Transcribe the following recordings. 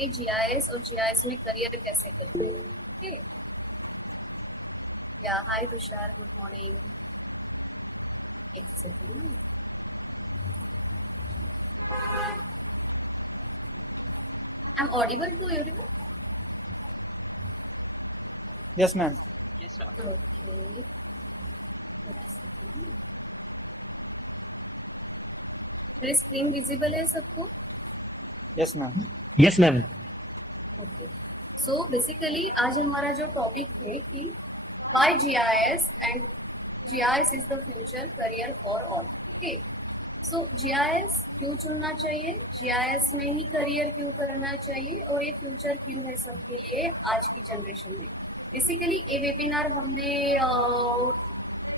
कि जीआईएस और जीआईएस में करियर कैसे करते हैं। ओके, या हाय तुषार, गुड मॉर्निंग। एक second, I am audible to everyone? Yes, ma'am. Okay, मेरी स्क्रीन विजिबल है सबको? Yes, ma'am. Yes, ma'am. Okay, so basically आज हमारा जो टॉपिक है कि why GIS and GIS is the future career for all. Okay, so GIS क्यों चुनना चाहिए, जीआईएस में ही करियर क्यों करना चाहिए, और ये फ्यूचर क्यों है सबके लिए आज की जनरेशन में। बेसिकली ये वेबिनार हमने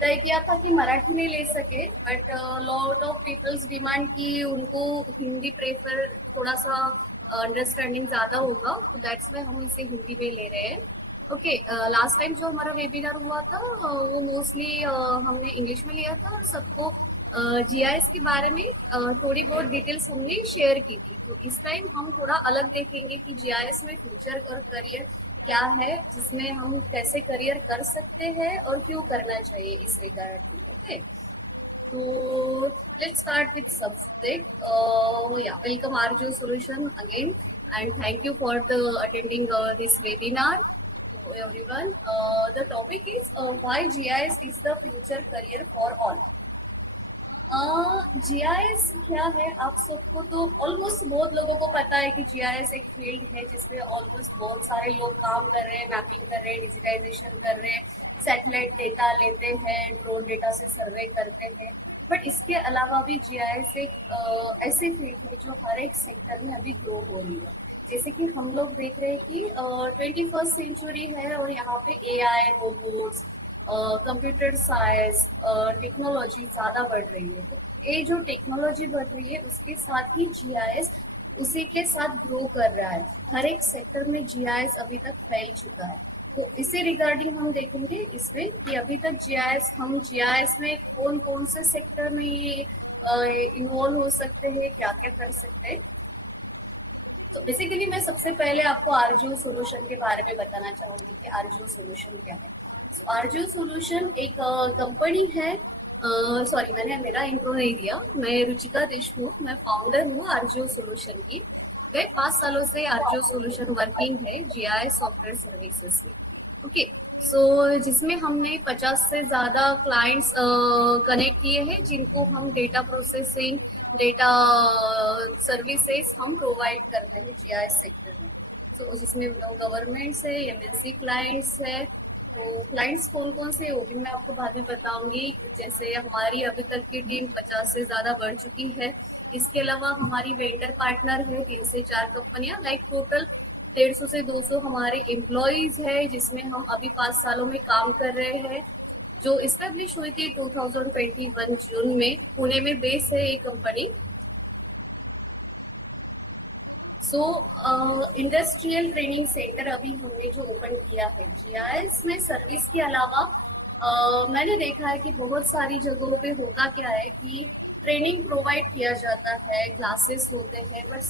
तय किया था कि मराठी में ले सके, but lot of peoples demand की उनको हिंदी प्रेफर थोड़ा सा अंडरस्टैंडिंग ज्यादा होगा, तो दैट्स वाई हम इसे हिंदी में ले रहे हैं। ओके, लास्ट टाइम जो हमारा वेबिनार हुआ था वो मोस्टली हमने इंग्लिश में लिया था और सबको जीआईएस के बारे में थोड़ी बहुत डिटेल्स हमने शेयर की थी। तो इस टाइम हम थोड़ा अलग देखेंगे कि जीआईएस में फ्यूचर और करियर क्या है, जिसमें हम कैसे करियर कर सकते हैं और क्यों करना चाहिए इस रिगार्ड में। ओके, तो let's start with subject. Yeah, welcome Arju Solution again, and thank you for the attending this webinar to everyone. The topic is why GIS is the future career for all. GIS क्या है, आप सबको तो almost बहुत लोगों को पता है कि जीआईएस एक फील्ड है जिसमें ऑलमोस्ट बहुत सारे लोग काम कर रहे हैं, मैपिंग कर रहे हैं, डिजिटाइजेशन कर रहे हैं, सैटेलाइट डेटा लेते हैं, ड्रोन डेटा से सर्वे करते हैं। बट इसके अलावा भी जीआईएस एक ऐसे फील्ड है जो हर एक सेक्टर में अभी ग्रो हो रही है। जैसे कि हम लोग देख रहे हैं कि 21st सेंचुरी है और यहाँ पे AI, robots, computer science, technology ज्यादा बढ़ रही है। तो ये जो टेक्नोलॉजी बढ़ रही है उसके साथ ही जीआईएस उसी के साथ ग्रो कर रहा है। हर एक सेक्टर में जीआईएस अभी तक फैल चुका है। तो इसी रिगार्डिंग हम देखेंगे इसमें कि अभी तक जीआईएस में कौन कौन से सेक्टर में ये इन्वॉल्व हो सकते हैं, क्या क्या कर सकते हैं। तो बेसिकली मैं सबसे पहले आपको आरजीओ सोल्यूशन के बारे में बताना चाहूंगी कि आरजीओ सोल्यूशन क्या है। आरजीओ सोल्यूशन एक कंपनी है। सॉरी, मैंने मेरा इंट्रो नहीं दिया। मैं रुचिका देशमुख, मैं फाउंडर हूँ आरजीओ सोल्यूशन की। गए 5 सालों से आरजीओ सोल्यूशन वर्किंग है जीआईएस सॉफ्टवेयर सर्विसेज में। ओके, सो जिसमें हमने 50 से ज्यादा क्लाइंट्स कनेक्ट किए हैं, जिनको हम डेटा प्रोसेसिंग, डेटा सर्विसेज हम प्रोवाइड करते हैं जीआईएस सेक्टर में। सो जिसमें गवर्नमेंट से एमएनसी क्लाइंट्स है। तो क्लाइंट्स कौन कौन से, वो भी मैं आपको बाद में बताऊंगी। जैसे हमारी अभी तक की टीम 50 से ज्यादा बढ़ चुकी है। इसके अलावा हमारी वेंडर पार्टनर है 3 से 4 कंपनियां, लाइक टोटल 150 से 200 हमारे एम्प्लॉयज है, जिसमें हम अभी 5 सालों में काम कर रहे हैं। जो इस्टेब्लिश हुई थी 2021 जून में, पुणे में बेस है ये कंपनी। सो इंडस्ट्रियल ट्रेनिंग सेंटर अभी हमने जो ओपन किया है जीआईएस में सर्विस के अलावा, मैंने देखा है कि बहुत सारी जगहों पे होता क्या है कि ट्रेनिंग प्रोवाइड किया जाता है, क्लासेस होते हैं, बट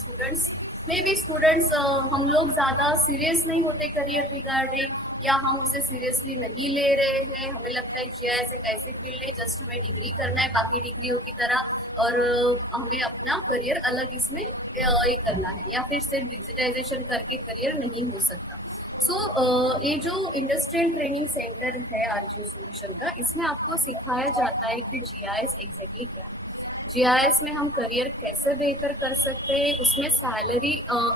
स्टूडेंट्स हम लोग ज्यादा सीरियस नहीं होते करियर रिगार्डिंग, या हम उसे सीरियसली नहीं ले रहे हैं। हमें लगता है जीआईएस एक ऐसी फील्ड है जस्ट हमें डिग्री करना है बाकी डिग्रियों की तरह, और हमें अपना करियर अलग इसमें ये करना है, या फिर सिर्फ डिजिटाइजेशन करके करियर नहीं हो सकता। सो ये जो इंडस्ट्रियल ट्रेनिंग सेंटर है आरजीओ सोल्यूशन का, इसमें आपको सिखाया जाता है कि जीआईएस एग्जैक्टली क्या है, जीआईएस में हम करियर कैसे बेहतर कर सकते हैं। उसमें सैलरी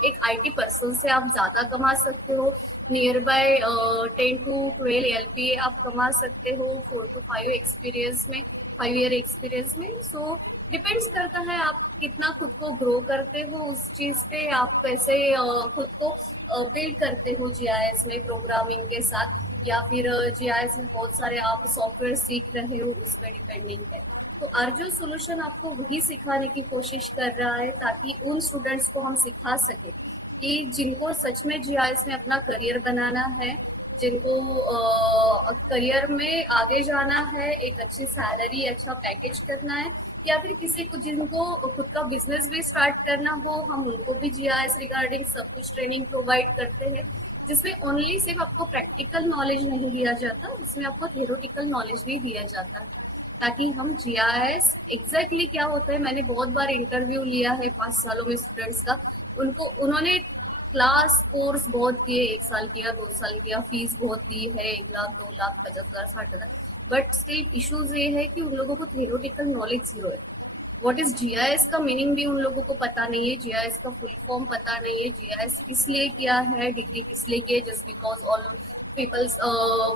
एक आईटी पर्सन से आप ज्यादा कमा सकते हो, नियर बाय 10 to 12 एलपीए आप कमा सकते हो 4 to 5 एक्सपीरियंस में, 5 ईयर एक्सपीरियंस में। सो डिपेंड्स करता है आप कितना खुद को ग्रो करते हो उस चीज पे, आप कैसे खुद को बिल्ड करते हो जीआईएस में प्रोग्रामिंग के साथ, या फिर जीआईएस में बहुत सारे आप सॉफ्टवेयर सीख रहे हो, उसमें डिपेंडिंग है। तो आरजीओ सोल्यूशन आपको वही सिखाने की कोशिश कर रहा है ताकि उन स्टूडेंट्स को हम सिखा सके कि जिनको सच में जीआईएस में अपना करियर बनाना है, जिनको करियर में आगे जाना है, एक अच्छी सैलरी, अच्छा पैकेज करना है, या फिर किसी को जिनको खुद का बिजनेस भी स्टार्ट करना हो, हम उनको भी जीआईएस रिगार्डिंग सब कुछ ट्रेनिंग प्रोवाइड करते हैं, जिसमें ओनली सिर्फ आपको प्रैक्टिकल नॉलेज नहीं दिया जाता, इसमें आपको थियोरेटिकल नॉलेज भी दिया जाता है, ताकि हम जीआईएस एग्जैक्टली क्या होता है। मैंने बहुत बार इंटरव्यू लिया है 5 सालों में स्टूडेंट्स का, उनको उन्होंने क्लास कोर्स बहुत किए, 1 साल किया, 2 साल किया, फीस बहुत दी है, 1 lakh, 2 lakh, 50,000, 60,000, but still issues ये है कि उन लोगों को थियोरेटिकल नॉलेज जीरो है। व्हाट इज जीआईएस का मीनिंग भी उन लोगों को पता नहीं है, जीआईएस का फुल फॉर्म पता नहीं है, जीआईएस किस लिए किया है, डिग्री किस लिए की है। Just because all peoples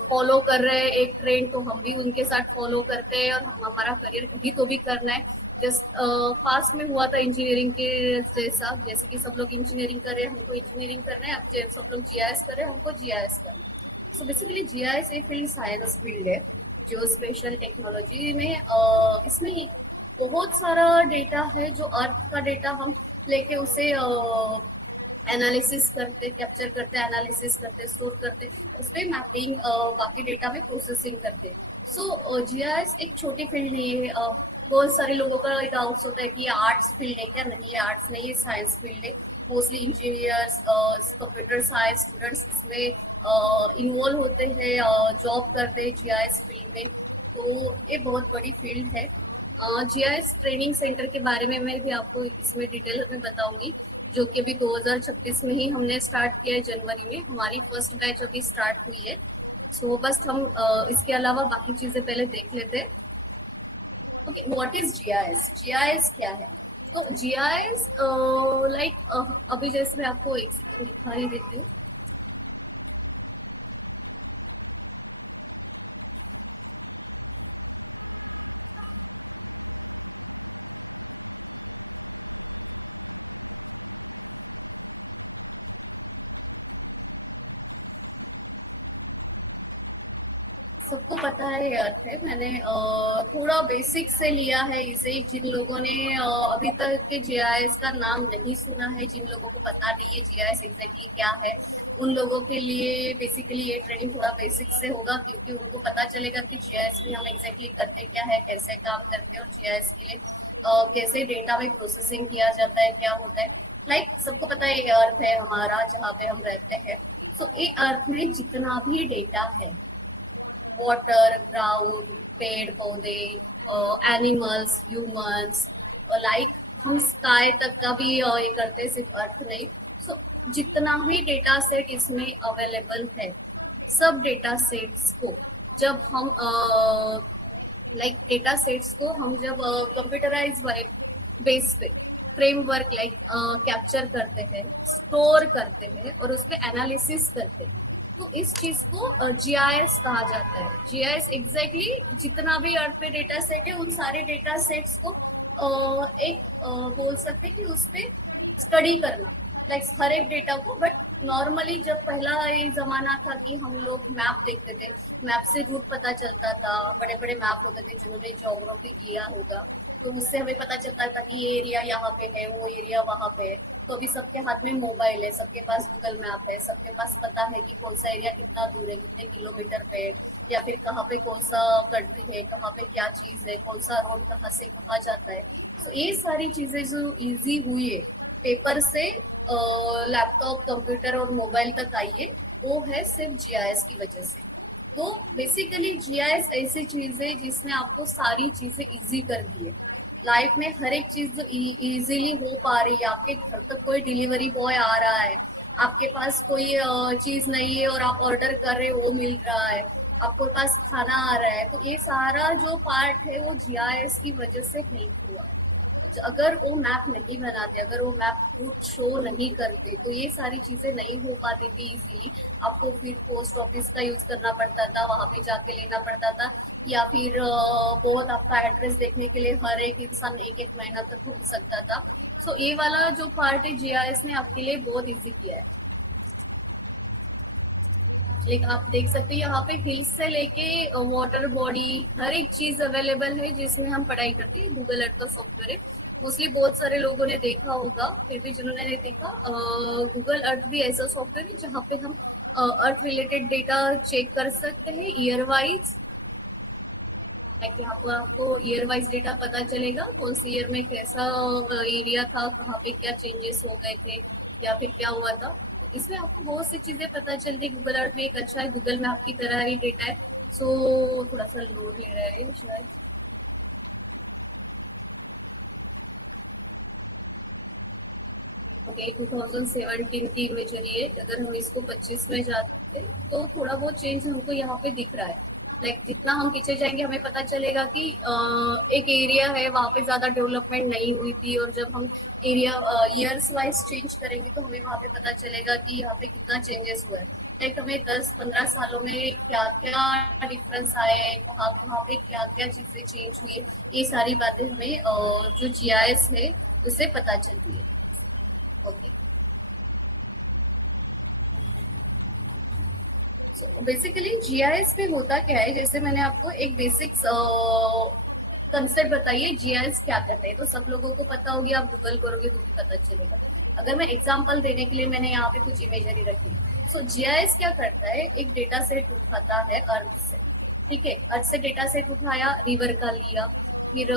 follow कर रहे हैं एक ट्रेंड, तो हम भी उनके साथ फॉलो करते हैं, और हम हमारा करियर कभी तो भी करना है। जस्ट पास में हुआ था इंजीनियरिंग के जैसा, जैसे कि सब लोग इंजीनियरिंग कर रहे हैं, हमको इंजीनियरिंग करना है, अब सब लोग जीआईएस कर रहे हैं, हमको जीआईएस करना है। सो बेसिकली जीआईएस एक फील्ड साइंस फील्ड है, जो स्पेशल टेक्नोलॉजी में इसमें बहुत सारा डेटा है, जो अर्थ का डेटा हम लेके उसे एनालिसिस करते, कैप्चर करते, एनालिसिस करते, स्टोर करते, उस पर मैपिंग, बाकी डेटा में प्रोसेसिंग करते। सो जीआईएस एक छोटी फील्ड नहीं है। बहुत सारे लोगों का डाउट्स होता है कि ये आर्ट्स फील्ड है क्या, नहीं है, आर्ट्स नहीं है, साइंस फील्ड है। Mostly engineers, computer science students इसमें इन्वॉल्व होते हैं, जॉब करते हैं जीआईएस फील्ड में, तो ये बहुत बड़ी फील्ड है। जीआईएस ट्रेनिंग सेंटर के बारे में मैं भी आपको इसमें डिटेल में बताऊंगी, जो कि अभी 2026 में ही हमने स्टार्ट किया है, जनवरी में हमारी फर्स्ट बैच अभी स्टार्ट हुई है। सो बस हम इसके अलावा बाकी चीजें पहले देख लेते हैं। Okay, what is GIS? GIS क्या है? तो जीआईएस लाइक अभी जैसे मैं आपको एक सेकंड दिखा ही देती हूँ। सबको पता है ये अर्थ है, मैंने थोड़ा बेसिक से लिया है इसे। जिन लोगों ने अभी तक के जीआईएस का नाम नहीं सुना है, जिन लोगों को पता नहीं है जीआईएस एग्जैक्टली क्या है, उन लोगों के लिए बेसिकली ये ट्रेनिंग थोड़ा बेसिक से होगा, क्योंकि उनको पता चलेगा कि जीआईएस में हम एग्जैक्टली करते क्या है, कैसे काम करते हैं, और जीआईएस के लिए कैसे डेटा में प्रोसेसिंग किया जाता है, क्या होता है। लाइक सबको पता है ये अर्थ है हमारा, जहाँ पे हम रहते हैं। सो ये अर्थ में जितना भी डेटा है, वाटर, ग्राउंड, पेड़ पौधे, एनिमल्स, ह्यूमंस, लाइक हम स्काई तक का भी ये करते हैं, सिर्फ अर्थ नहीं। सो जितना भी डेटा सेट इसमें अवेलेबल है, सब डेटा सेट्स को जब हम लाइक डेटा सेट्स को हम जब कंप्यूटराइज बेस पे फ्रेमवर्क लाइक कैप्चर करते हैं, स्टोर करते हैं, और उस पर एनालिसिस करते हैं, तो इस चीज को जीआईएस कहा जाता है। जीआईएस एग्जैक्टली जितना भी अर्थ पे डेटा सेट है, उन सारे डेटा सेट्स को एक बोल सकते हैं कि उस पे स्टडी करना, लाइक हर एक डेटा को। बट नॉर्मली जब पहला ये जमाना था कि हम लोग मैप देखते थे, मैप से रूट पता चलता था, बड़े बड़े मैप होते थे जिन्होंने ज्योग्राफी किया होगा, तो उससे हमें पता चलता था कि ये एरिया यहाँ पे है, वो एरिया वहां पे है। तो अभी सबके हाथ में मोबाइल है, सबके पास गूगल मैप है, सबके पास पता है कि कौन सा एरिया कितना दूर है, कितने किलोमीटर पे है, या फिर कहाँ पे कौन सा कंट्री है, कहाँ पे क्या चीज है, कौन सा रोड कहाँ से कहाँ जाता है। तो ये सारी चीजें जो इजी हुई है पेपर से लैपटॉप, कंप्यूटर और मोबाइल तक आई है, वो है सिर्फ जीआईएस की वजह से। तो बेसिकली जीआईएस ऐसी चीज है जिसने आपको सारी चीजें इजी कर दी है। लाइफ में हर एक चीज जो इजीली हो पा रही है, आपके घर तक कोई डिलीवरी बॉय आ रहा है, आपके पास कोई चीज नहीं है और आप ऑर्डर कर रहे हो, वो मिल रहा है, आपके पास खाना आ रहा है, तो ये सारा जो पार्ट है वो जीआईएस की वजह से हेल्प हुआ है। अगर वो मैप नहीं बनाते, अगर वो मैप रूट शो नहीं करते, तो ये सारी चीजें नहीं हो पाती थी इजीली। आपको फिर पोस्ट ऑफिस का यूज करना पड़ता था, वहां पे जाके लेना पड़ता था, या फिर बहुत आपका एड्रेस देखने के लिए हर एक इंसान एक एक महीना तक घूम सकता था। सो ये वाला जो पार्ट है जीआईएस ने आपके लिए बहुत इजी किया है। लाइक आप देख सकते हैं यहाँ पे हिल्स से लेके वाटर बॉडी, हर एक चीज अवेलेबल है जिसमें हम पढ़ाई करते हैं। गूगल अर्थ का सॉफ्टवेयर है, मोस्टली बहुत सारे लोगों ने देखा होगा, फिर भी जिन्होंने नहीं देखा, गूगल अर्थ भी ऐसा सॉफ्टवेयर है जहाँ पे हम अर्थ रिलेटेड डेटा चेक कर सकते हैं ईयर वाइज, लाइक यहाँ पर आपको ईयर वाइज डेटा पता चलेगा, कौन सी ईयर में कैसा एरिया था, कहाँ पे क्या चेंजेस हो गए थे या फिर क्या हुआ था। तो इसमें आपको बहुत सी चीजें पता चलती है। गूगल अर्थ भी एक अच्छा है, गूगल मैप की तरह ही डेटा है। सो थोड़ा सा लोड ले रहा है शायद। ओके, 2017 की इमेजरी है। अगर हम इसको 25 में जाते हैं तो थोड़ा बहुत चेंज हमको यहाँ पे दिख रहा है। लाइक जितना हम पीछे जाएंगे हमें पता चलेगा कि एक एरिया है वहां पे ज्यादा डेवलपमेंट नहीं हुई थी, और जब हम एरिया ईयर्स वाइज चेंज करेंगे तो हमें वहां पे पता चलेगा कि यहाँ पे कितना चेंजेस हुआ है। लाइक हमें 10-15 सालों में क्या क्या डिफरेंस आए हैं, वहाँ वहाँ पे क्या क्या चीजें चेंज हुई है, ये सारी बातें हमें जो जीआईएस है उससे पता चलती है। ओके, सो बेसिकली जीआईएस में होता क्या है, जैसे मैंने आपको एक बेसिक्स कंसेप्ट बताइए जीआईएस क्या करता है, तो सब लोगों को पता होगी, आप गूगल करोगे तो भी पता चलेगा। अगर मैं एग्जांपल देने के लिए मैंने यहाँ पे कुछ इमेजरी रखी। सो जीआईएस क्या करता है, एक डेटा सेट उठाता है अर्थ से। ठीक है, अर्थ से डेटा सेट उठाया, रिवर का लिया, फिर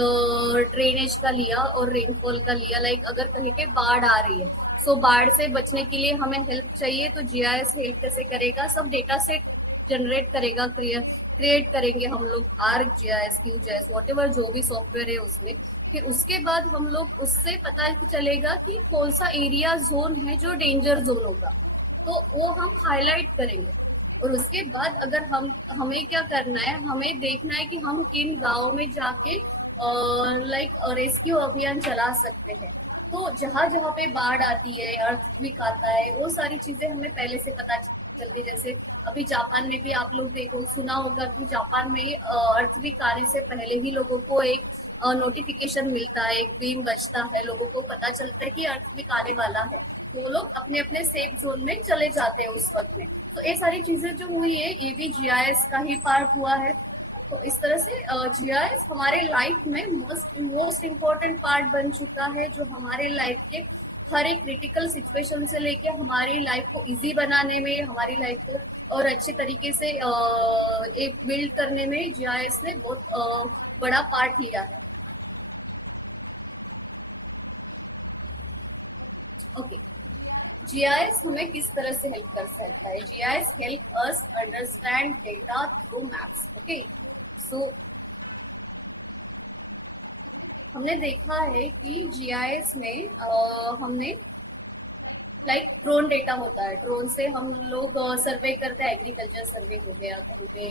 ड्रेनेज का लिया और रेनफॉल का लिया। लाइक अगर कहीं पे बाढ़ आ रही है, सो बाढ़ से बचने के लिए हमें हेल्प चाहिए, तो जीआईएस हेल्प कैसे करेगा, सब डेटा सेट जनरेट करेगा, क्रिएट करेंगे हम लोग, arc GIS, Q GIS, what ever जो भी सॉफ्टवेयर है उसमें। फिर उसके बाद हम लोग उससे पता चलेगा कि कौन सा एरिया जोन है जो डेंजर जोन होगा, तो वो हम हाईलाइट करेंगे। और उसके बाद अगर हमें क्या करना है, हमें देखना है कि हम किन गाँव में जाके लाइक रेस्क्यू अभियान चला सकते हैं। तो जहां जहां पे बाढ़ आती है, अर्थक्वेक आता है, वो सारी चीजें हमें पहले से पता चलती है। जैसे अभी जापान में भी आप लोग देखो, सुना होगा कि जापान में अर्थक्वेक आने से पहले ही लोगों को एक नोटिफिकेशन मिलता है, एक बीम बजता है, लोगों को पता चलता है कि अर्थक्वेक आने वाला है, तो वो लोग अपने अपने सेफ जोन में चले जाते हैं उस वक्त में। तो ये सारी चीजें जो हुई है ये भी जीआईएस का ही पार्ट हुआ है। तो इस तरह से जीआईएस हमारे लाइफ में मोस्ट मोस्ट इम्पोर्टेंट पार्ट बन चुका है, जो हमारे लाइफ के हर एक क्रिटिकल सिचुएशन से लेके हमारी लाइफ को इजी बनाने में, हमारी लाइफ को और अच्छे तरीके से एक बिल्ड करने में जीआईएस ने बहुत बड़ा पार्ट लिया है। ओके, जीआईएस हमें किस तरह से हेल्प कर सकता है, GIS help us understand data through maps. Okay, so हमने देखा है कि जीआईएस में हमने लाइक ड्रोन डेटा होता है, ड्रोन से हम लोग सर्वे करते हैं, एग्रीकल्चर सर्वे हो गया कहीं पे,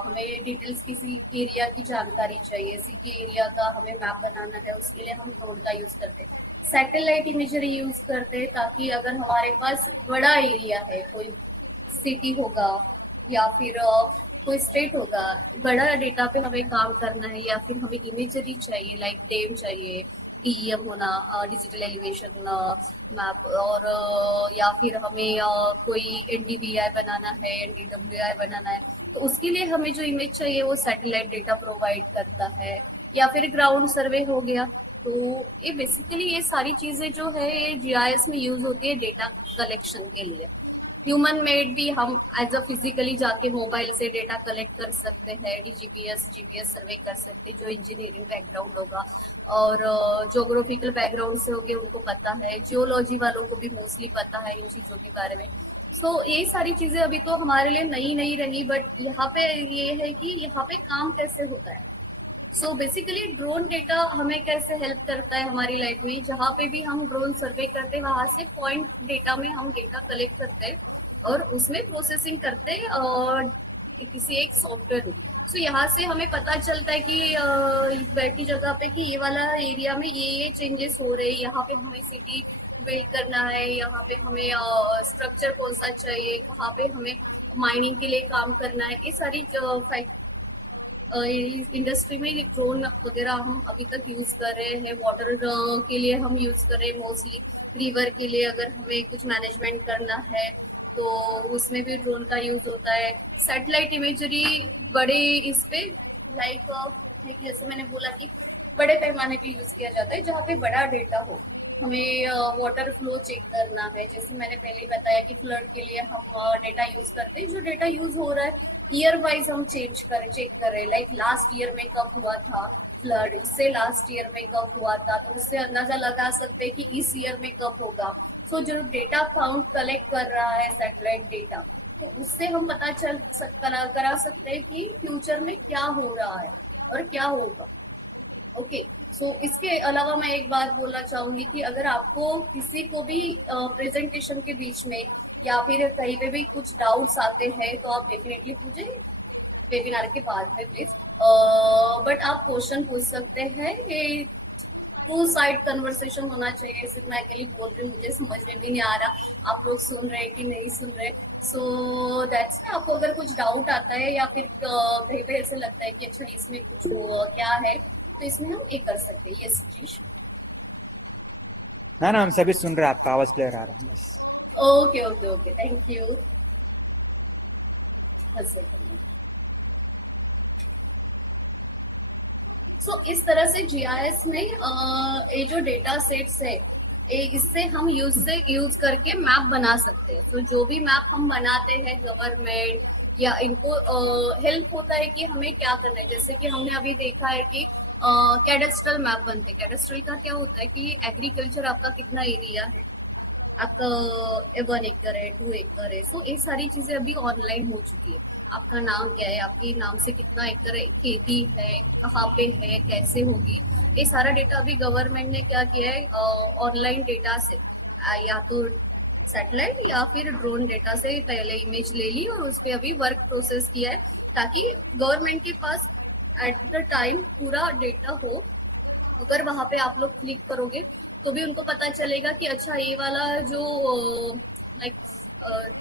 हमें डिटेल्स किसी एरिया की जानकारी चाहिए, सिटी एरिया का हमें मैप बनाना है, उसके लिए हम ड्रोन का यूज करते हैं। सैटेलाइट इमेजरी यूज करते हैं, ताकि अगर हमारे पास बड़ा एरिया है, कोई सिटी होगा या फिर कोई स्टेट होगा, बड़ा डेटा पे हमें काम करना है, या फिर हमें इमेजरी चाहिए, लाइक डेम चाहिए, डीईएम होना, डिजिटल एलिवेशन मैप, और या फिर हमें कोई एनडीवीआई बनाना है, एनडीडब्ल्यूआई बनाना है, तो उसके लिए हमें जो इमेज चाहिए वो सैटेलाइट डेटा प्रोवाइड करता है। या फिर ग्राउंड सर्वे हो गया। तो ये बेसिकली ये सारी चीजें जो है ये जीआईएस में यूज होती है डेटा कलेक्शन के लिए। ह्यूमन मेड भी हम एज अ फिजिकली जाके मोबाइल से डेटा कलेक्ट कर सकते हैं, डीजीपीएस जीपीएस सर्वे कर सकते हैं, जो इंजीनियरिंग बैकग्राउंड होगा, और ज्योग्राफिकल बैकग्राउंड से होगे उनको पता है, जियोलॉजी वालों को भी मोस्टली पता है इन चीजों के बारे में। सो ये सारी चीजें अभी तो हमारे लिए नई नई रही, बट यहाँ पे ये है कि यहाँ पे काम कैसे होता है। सो बेसिकली ड्रोन डेटा हमें कैसे हेल्प करता है हमारी लाइफ में, जहाँ पे भी हम ड्रोन सर्वे करते हैं वहां से पॉइंट डेटा में हम डेटा कलेक्ट करते हैं और उसमें प्रोसेसिंग करते हैं, और किसी एक सॉफ्टवेयर में। सो यहाँ से हमें पता चलता है कि बैठी जगह पे कि ये वाला एरिया में ये चेंजेस हो रहे हैं, यहाँ पे हमें सिटी बिल्ड करना है, यहाँ पे हमें स्ट्रक्चर कौन सा चाहिए, कहाँ पे हमें माइनिंग के लिए काम करना है, ये सारी इंडस्ट्री में ड्रोन वगैरह हम अभी तक यूज कर रहे हैं। वाटर के लिए हम यूज कर रहे हैं मोस्टली, रिवर के लिए अगर हमें कुछ मैनेजमेंट करना है तो उसमें भी ड्रोन का यूज होता है। सैटेलाइट इमेजरी बड़े इस पे लाइक जैसे मैंने बोला कि बड़े पैमाने पे यूज किया जाता है, जहाँ पे बड़ा डेटा हो। हमें वाटर फ्लो चेक करना है, जैसे मैंने पहले बताया कि फ्लड के लिए हम डेटा यूज करते हैं, जो डेटा यूज हो रहा है ईयर वाइज हम चेक करें, लाइक लास्ट ईयर में कब हुआ था फ्लड, इससे लास्ट ईयर में कब हुआ था, तो उससे अंदाजा लगा सकते हैं कि इस ईयर में कब होगा। सो जो डेटा काउंट कलेक्ट कर रहा है सैटेलाइट डेटा, तो उससे हम पता करा सकते हैं कि फ्यूचर में क्या हो रहा है और क्या होगा। ओके। सो इसके अलावा मैं एक बात बोलना चाहूंगी कि अगर आपको किसी को भी प्रेजेंटेशन के बीच में या फिर कहीं पे भी कुछ डाउट्स आते हैं तो आप डेफिनेटली पूछे वेबिनार के बाद में प्लीज। बट आप क्वेश्चन पूछ सकते हैं कि टू साइड कन्वर्सेशन होना चाहिए, सिर्फ मैं अकेली बोल रही हूँ मुझे समझ में भी नहीं आ रहा आप लोग सुन रहे हैं कि नहीं सुन रहे। सो दैट्स आपको अगर कुछ डाउट आता है या फिर कहीं पे ऐसे लगता है कि अच्छा इसमें कुछ क्या है, तो इसमें हम ये कर सकते हैं। यस जी। ना हम सभी सुन रहे हैं, आपका आवाज क्लियर आ रहा है बस। Okay okay okay, thank you. So इस तरह से जीआईएस में ये जो डेटा सेट्स है, इससे हम यूज करके मैप बना सकते हैं। सो जो भी मैप हम बनाते हैं गवर्नमेंट या इनको हेल्प होता है कि हमें क्या करना है। जैसे कि हमने अभी देखा है कि कैडेस्ट्रल मैप बनते हैं। कैडेस्ट्रल का क्या होता है कि एग्रीकल्चर आपका कितना एरिया है, आपका 1 एकड़ है, 2 एकड़ है। सो ये सारी चीजें अभी ऑनलाइन हो चुकी है। आपका नाम क्या है, आपके नाम से कितना एकड़ खेती है, कहाँ पे है, कैसे होगी, ये सारा डेटा अभी गवर्नमेंट ने क्या किया है ऑनलाइन डेटा से या तो सैटेलाइट या फिर ड्रोन डेटा से पहले इमेज ले ली और उस पर अभी वर्क प्रोसेस किया है, ताकि गवर्नमेंट के पास एट द टाइम पूरा डेटा हो। अगर वहां पे आप लोग क्लिक करोगे तो भी उनको पता चलेगा कि अच्छा ये वाला जो लाइक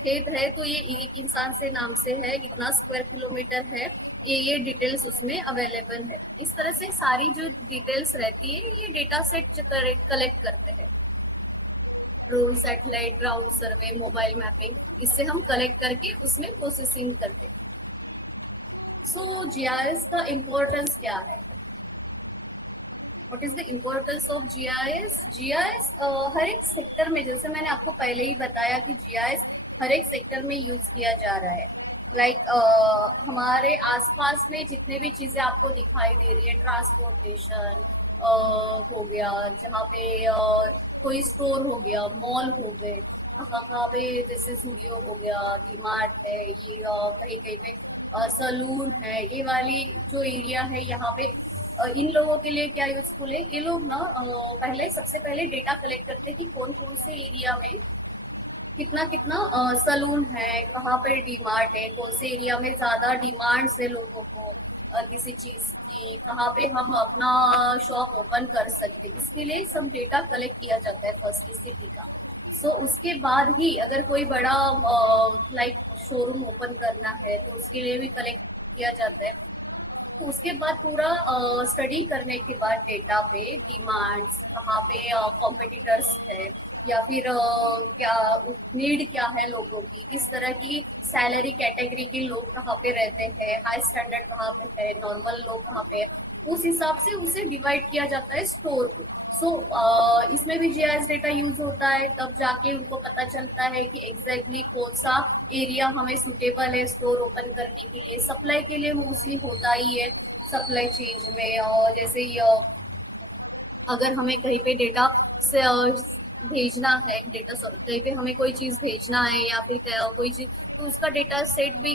खेत है तो ये एक इंसान से नाम से है, कितना स्क्वायर किलोमीटर है, ये डिटेल्स उसमें अवेलेबल है। इस तरह से सारी जो डिटेल्स रहती है ये डेटा सेट कलेक्ट करते हैं। ड्रोन, सैटेलाइट, ग्राउंड सर्वे, मोबाइल मैपिंग, इससे हम कलेक्ट करके उसमें प्रोसेसिंग करते हैं। सो जीआईएस का इम्पोर्टेंस क्या है? What is the importance of GIS? GIS हर एक सेक्टर में, जैसे मैंने आपको पहले ही बताया कि जीआईएस हर एक सेक्टर में यूज किया जा रहा है। लाइक हमारे आसपास में जितने भी चीजें आपको दिखाई दे रही है, ट्रांसपोर्टेशन हो गया, जहाँ पे कोई स्टोर हो गया, मॉल हो गए, कहाँ कहाँ पे जैसे स्टूडियो हो गया, डीमार्ट है, ये कहीं कहीं पे सलून है, ये वाली जो एरिया है यहाँ पे इन लोगों के लिए क्या यूजफुल है। ये लोग ना पहले सबसे पहले डेटा कलेक्ट करते हैं कि कौन कौन से एरिया में कितना कितना सलून है, कहाँ पे डीमार्ट है, कौन से एरिया में ज्यादा डिमांड है लोगों को किसी चीज की, कहाँ पे हम अपना शॉप ओपन कर सकते हैं। इसके लिए सब डेटा कलेक्ट किया जाता है फर्स्टली सिटी का। सो उसके बाद ही अगर कोई बड़ा लाइक शोरूम ओपन करना है तो उसके लिए भी कलेक्ट किया जाता है। तो उसके बाद पूरा स्टडी करने के बाद डेटा पे डिमांड्स कहाँ पे कॉम्पिटिटर्स है या फिर क्या नीड क्या है लोगों की, इस तरह की सैलरी कैटेगरी के लोग कहाँ पे रहते हैं, हाई स्टैंडर्ड कहाँ पे है, नॉर्मल लोग कहाँ पे है, उस हिसाब से उसे डिवाइड किया जाता है स्टोर को। सो इसमें भी जीआईएस डेटा यूज होता है, तब जाके उनको पता चलता है कि एग्जैक्टली कौन सा एरिया हमें सुटेबल है स्टोर ओपन करने के लिए। सप्लाई के लिए मोस्टली होता ही है सप्लाई चेंज में, और जैसे अगर हमें कहीं पे डेटा से भेजना है, डेटा सॉरी कहीं पे हमें कोई चीज भेजना है या फिर कोई चीज, तो उसका डेटा सेट भी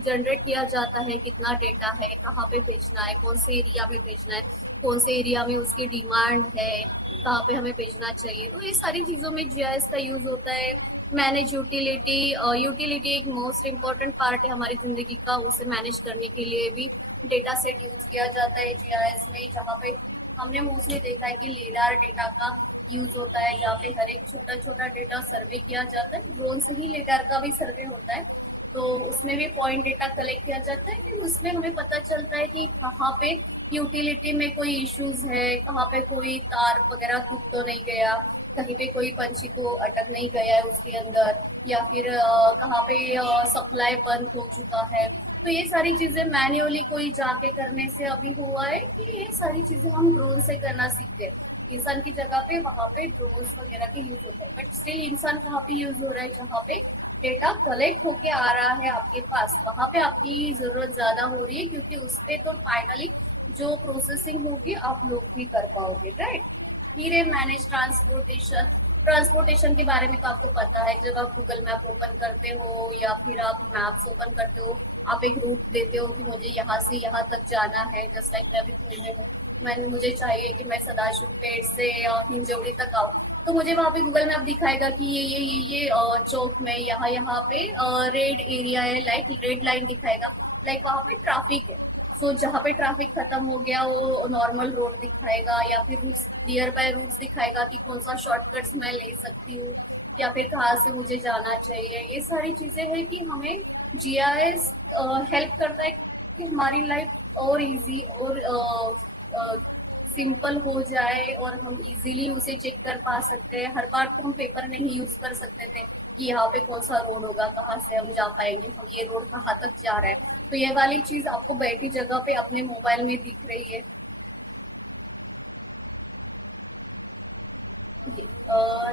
जनरेट किया जाता है, कितना डेटा है, कहाँ पे भेजना है, कौन से एरिया में भेजना है, कौन से एरिया में उसकी डिमांड है, कहाँ पे हमें भेजना चाहिए। तो ये सारी चीजों में जीआईएस का यूज होता है। मैनेज यूटिलिटी, यूटिलिटी एक मोस्ट इम्पोर्टेंट पार्ट है हमारी जिंदगी का, उसे मैनेज करने के लिए भी डेटा सेट यूज किया जाता है जीआईएस में। जहाँ पे हमने मोस्टली देखा है कि लेडार डेटा का यूज होता है, जहाँ पे हर एक छोटा छोटा डेटा सर्वे किया जाता है। ड्रोन से ही लेडार का भी सर्वे होता है, तो उसमें भी पॉइंट डेटा कलेक्ट किया जाता है। फिर उसमें हमें पता चलता है कि कहाँ पे यूटिलिटी में कोई इश्यूज है, कहाँ पे कोई तार वगैरह टूट तो नहीं गया, कहीं पे कोई पंछी को अटक नहीं गया है उसके अंदर, या फिर कहाँ पे सप्लाई बंद हो चुका है। तो ये सारी चीजें मैन्युअली कोई जाके करने से अभी हुआ है कि ये सारी चीजें हम ड्रोन से करना सीख गए। इंसान की जगह पे वहां पे ड्रोन्स वगैरह के यूज होते हैं, बट स्टिल इंसान कहाँ पे यूज हो रहा है, जहाँ पे डेटा कलेक्ट होके आ रहा है आपके पास, वहां पे आपकी जरूरत ज्यादा हो रही है, क्योंकि उस पे तो फाइनली जो प्रोसेसिंग होगी आप लोग भी कर पाओगे, राइट। फिर है मैनेज ट्रांसपोर्टेशन। ट्रांसपोर्टेशन के बारे में तो आपको पता है, जब आप गूगल मैप ओपन करते हो या फिर आप मैप्स ओपन करते हो, आप एक रूट देते हो कि मुझे यहाँ से यहाँ तक जाना है। जस्ट लाइक मैं अभी पुणे में हूँ, मैंने मुझे चाहिए कि मैं सदाशिव पेठ से हिंजवड़ी तक आऊँ, तो मुझे वहां पे गूगल मैप दिखाएगा कि ये चौक में यहाँ यहाँ पे रेड एरिया है, लाइक रेड लाइन दिखाएगा, लाइक वहां पे ट्रैफिक है। सो जहाँ पे ट्रैफिक खत्म हो गया वो नॉर्मल रोड दिखाएगा, या फिर रूट्स नियर बाय रूट्स दिखाएगा कि कौन सा शॉर्टकट्स मैं ले सकती हूँ, या फिर कहाँ से मुझे जाना चाहिए। ये सारी चीजें हैं कि हमें जीआईएस हेल्प करता है कि हमारी लाइफ और इजी और सिंपल हो जाए, और हम इजीली उसे चेक कर पा सकते हैं। हर बार तो हम पेपर नहीं यूज कर सकते थे कि यहाँ पे कौन सा रोड होगा, कहाँ से हम जा पाएंगे, हम ये रोड कहाँ तक जा रहा है। तो ये वाली चीज आपको बैठी जगह पे अपने मोबाइल में दिख रही है।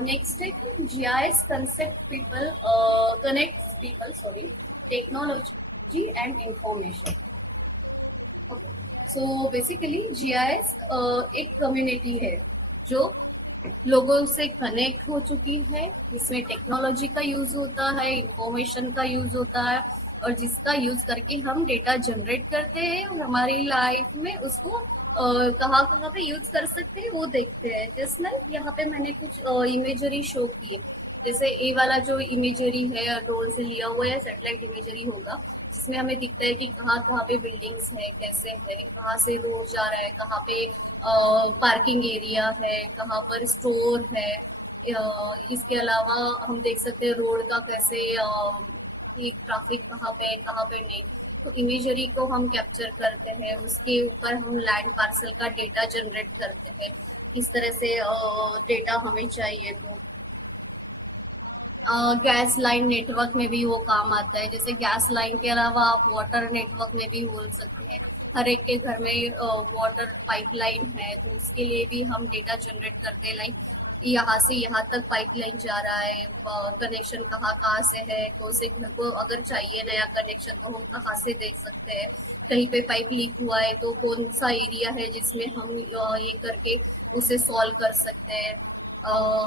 नेक्स्ट है कि GIS concept people connect people, sorry, technology and information. So basically GIS एक कम्युनिटी है जो लोगों से कनेक्ट हो चुकी है, जिसमें टेक्नोलॉजी का यूज होता है, इंफॉर्मेशन का यूज होता है, और जिसका यूज करके हम डेटा जनरेट करते हैं और हमारी लाइफ में उसको कहाँ कहाँ पे यूज कर सकते हैं वो देखते हैं। जैसे लाइक यहाँ पे मैंने कुछ इमेजरी शो की है। जैसे ये वाला जो इमेजरी है ड्रोन से लिया हुआ है, सैटेलाइट इमेजरी होगा, जिसमें हमें दिखता है कि कहाँ कहाँ पे बिल्डिंग्स है, कैसे है, कहाँ से रोड जा रहा है, कहाँ पे पार्किंग एरिया है, कहाँ पर स्टोर है। इसके अलावा हम देख सकते हैं रोड का कैसे ट्रैफिक कहाँ पे है, कहाँ पे नहीं। तो इमेजरी को हम कैप्चर करते हैं, उसके ऊपर हम लैंड पार्सल का डेटा जनरेट करते हैं। इस तरह से डेटा हमें चाहिए तो गैस लाइन नेटवर्क में भी वो काम आता है। जैसे गैस लाइन के अलावा आप वाटर नेटवर्क में भी बोल सकते हैं। हर एक के घर में वाटर पाइपलाइन है, तो उसके लिए भी हम डेटा जनरेट करते हैं, लाइक यहाँ से यहाँ तक पाइपलाइन जा रहा है, कनेक्शन कहाँ कहाँ से है, कौन से घर को अगर चाहिए नया कनेक्शन तो हम कहाँ से दे सकते हैं। कहीं पे पाइप लीक हुआ है तो कौन सा एरिया है जिसमें हम ये करके उसे सॉल्व कर सकते हैं।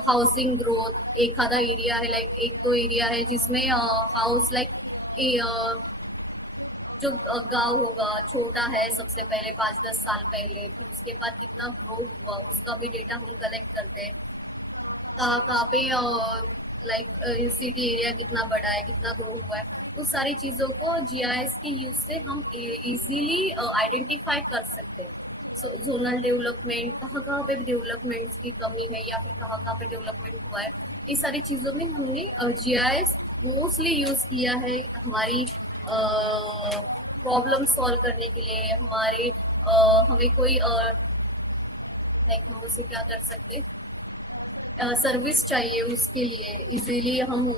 हाउसिंग ग्रोथ एक आधा एरिया है, लाइक एक दो एरिया है जिसमें हाउस लाइक जो गांव होगा छोटा है सबसे पहले 5-10 साल पहले, फिर उसके बाद कितना ग्रो हुआ उसका भी डेटा हम कलेक्ट करते हैं। कहाँ कहाँ पे लाइक सिटी एरिया कितना बड़ा है, कितना ग्रो हुआ है, उस सारी चीजों को जीआईएस के यूज से हम इजीली आइडेंटिफाई कर सकते हैं। सो जोनल डेवलपमेंट, कहाँ कहाँ पे डेवलपमेंट की कमी है या फिर कहाँ कहाँ पे डेवलपमेंट हुआ है, इस सारी चीजों में हमने जीआईएस मोस्टली यूज किया है हमारी प्रॉब्लम सॉल्व करने के लिए। हमारे हमें कोई लाइक हम उसे क्या कर सकते, सर्विस चाहिए उसके लिए इजीली हम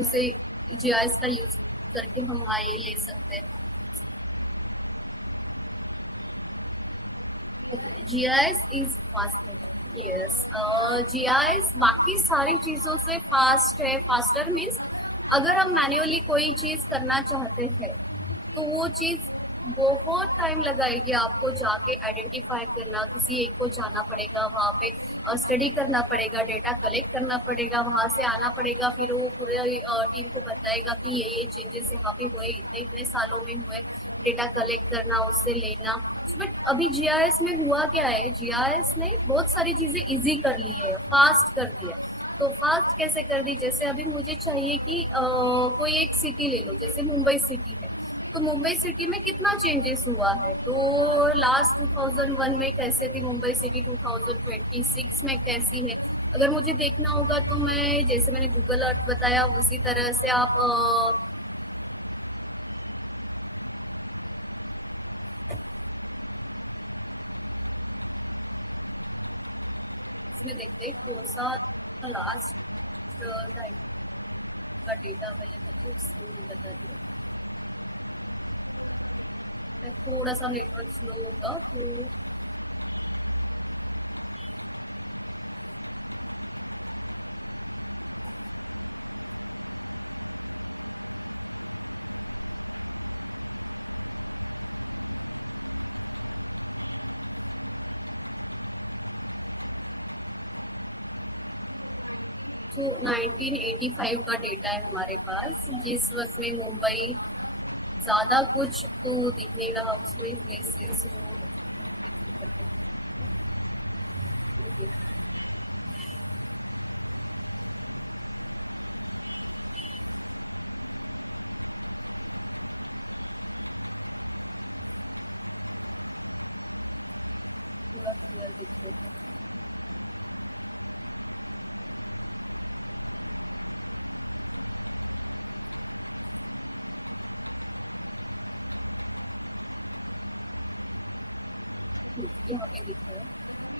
उसे जीआईएस का यूज करके हम आए ले सकते हैं। GIS is fast, yes. GIS बाकी सारी चीजों से फास्ट है। फास्टर मीन्स अगर हम मैन्युअली कोई चीज करना चाहते हैं तो वो चीज बहुत टाइम लगाएगी आपको जाके आइडेंटिफाई करना, किसी एक को जाना पड़ेगा वहां पे, स्टडी करना पड़ेगा, डेटा कलेक्ट करना पड़ेगा, वहां से आना पड़ेगा, फिर वो पूरे टीम को बताएगा कि ये चेंजेस यहाँ पे हुए, इतने इतने सालों में हुए, डेटा कलेक्ट करना, उससे लेना। बट अभी जीआईएस में हुआ क्या है, जीआईएस ने बहुत सारी चीजें इजी कर ली है, फास्ट कर दी है। तो फास्ट कैसे कर दी, जैसे अभी मुझे चाहिए कि कोई एक सिटी ले लो, जैसे मुंबई सिटी है, तो मुंबई सिटी में कितना चेंजेस हुआ है, तो लास्ट 2001 में कैसे थी मुंबई सिटी, 2026 में कैसी है। अगर मुझे देखना होगा तो मैं, जैसे मैंने गूगल अर्थ बताया उसी तरह से आप इसमें देखते हैं कौन सा लास्ट टाइम का डेटा अवेलेबल है, उससे मैं बता रही हूँ। थोड़ा सा नेटवर्क स्लो होगा तो तो 1985 का डेटा है हमारे पास, जिस वक्त में मुंबई ज्यादा कुछ तो दिख नहीं रहा उसमें प्लेसेस। पूरा क्लियर दिख रहा है। यहाँ पे दिख रहा है।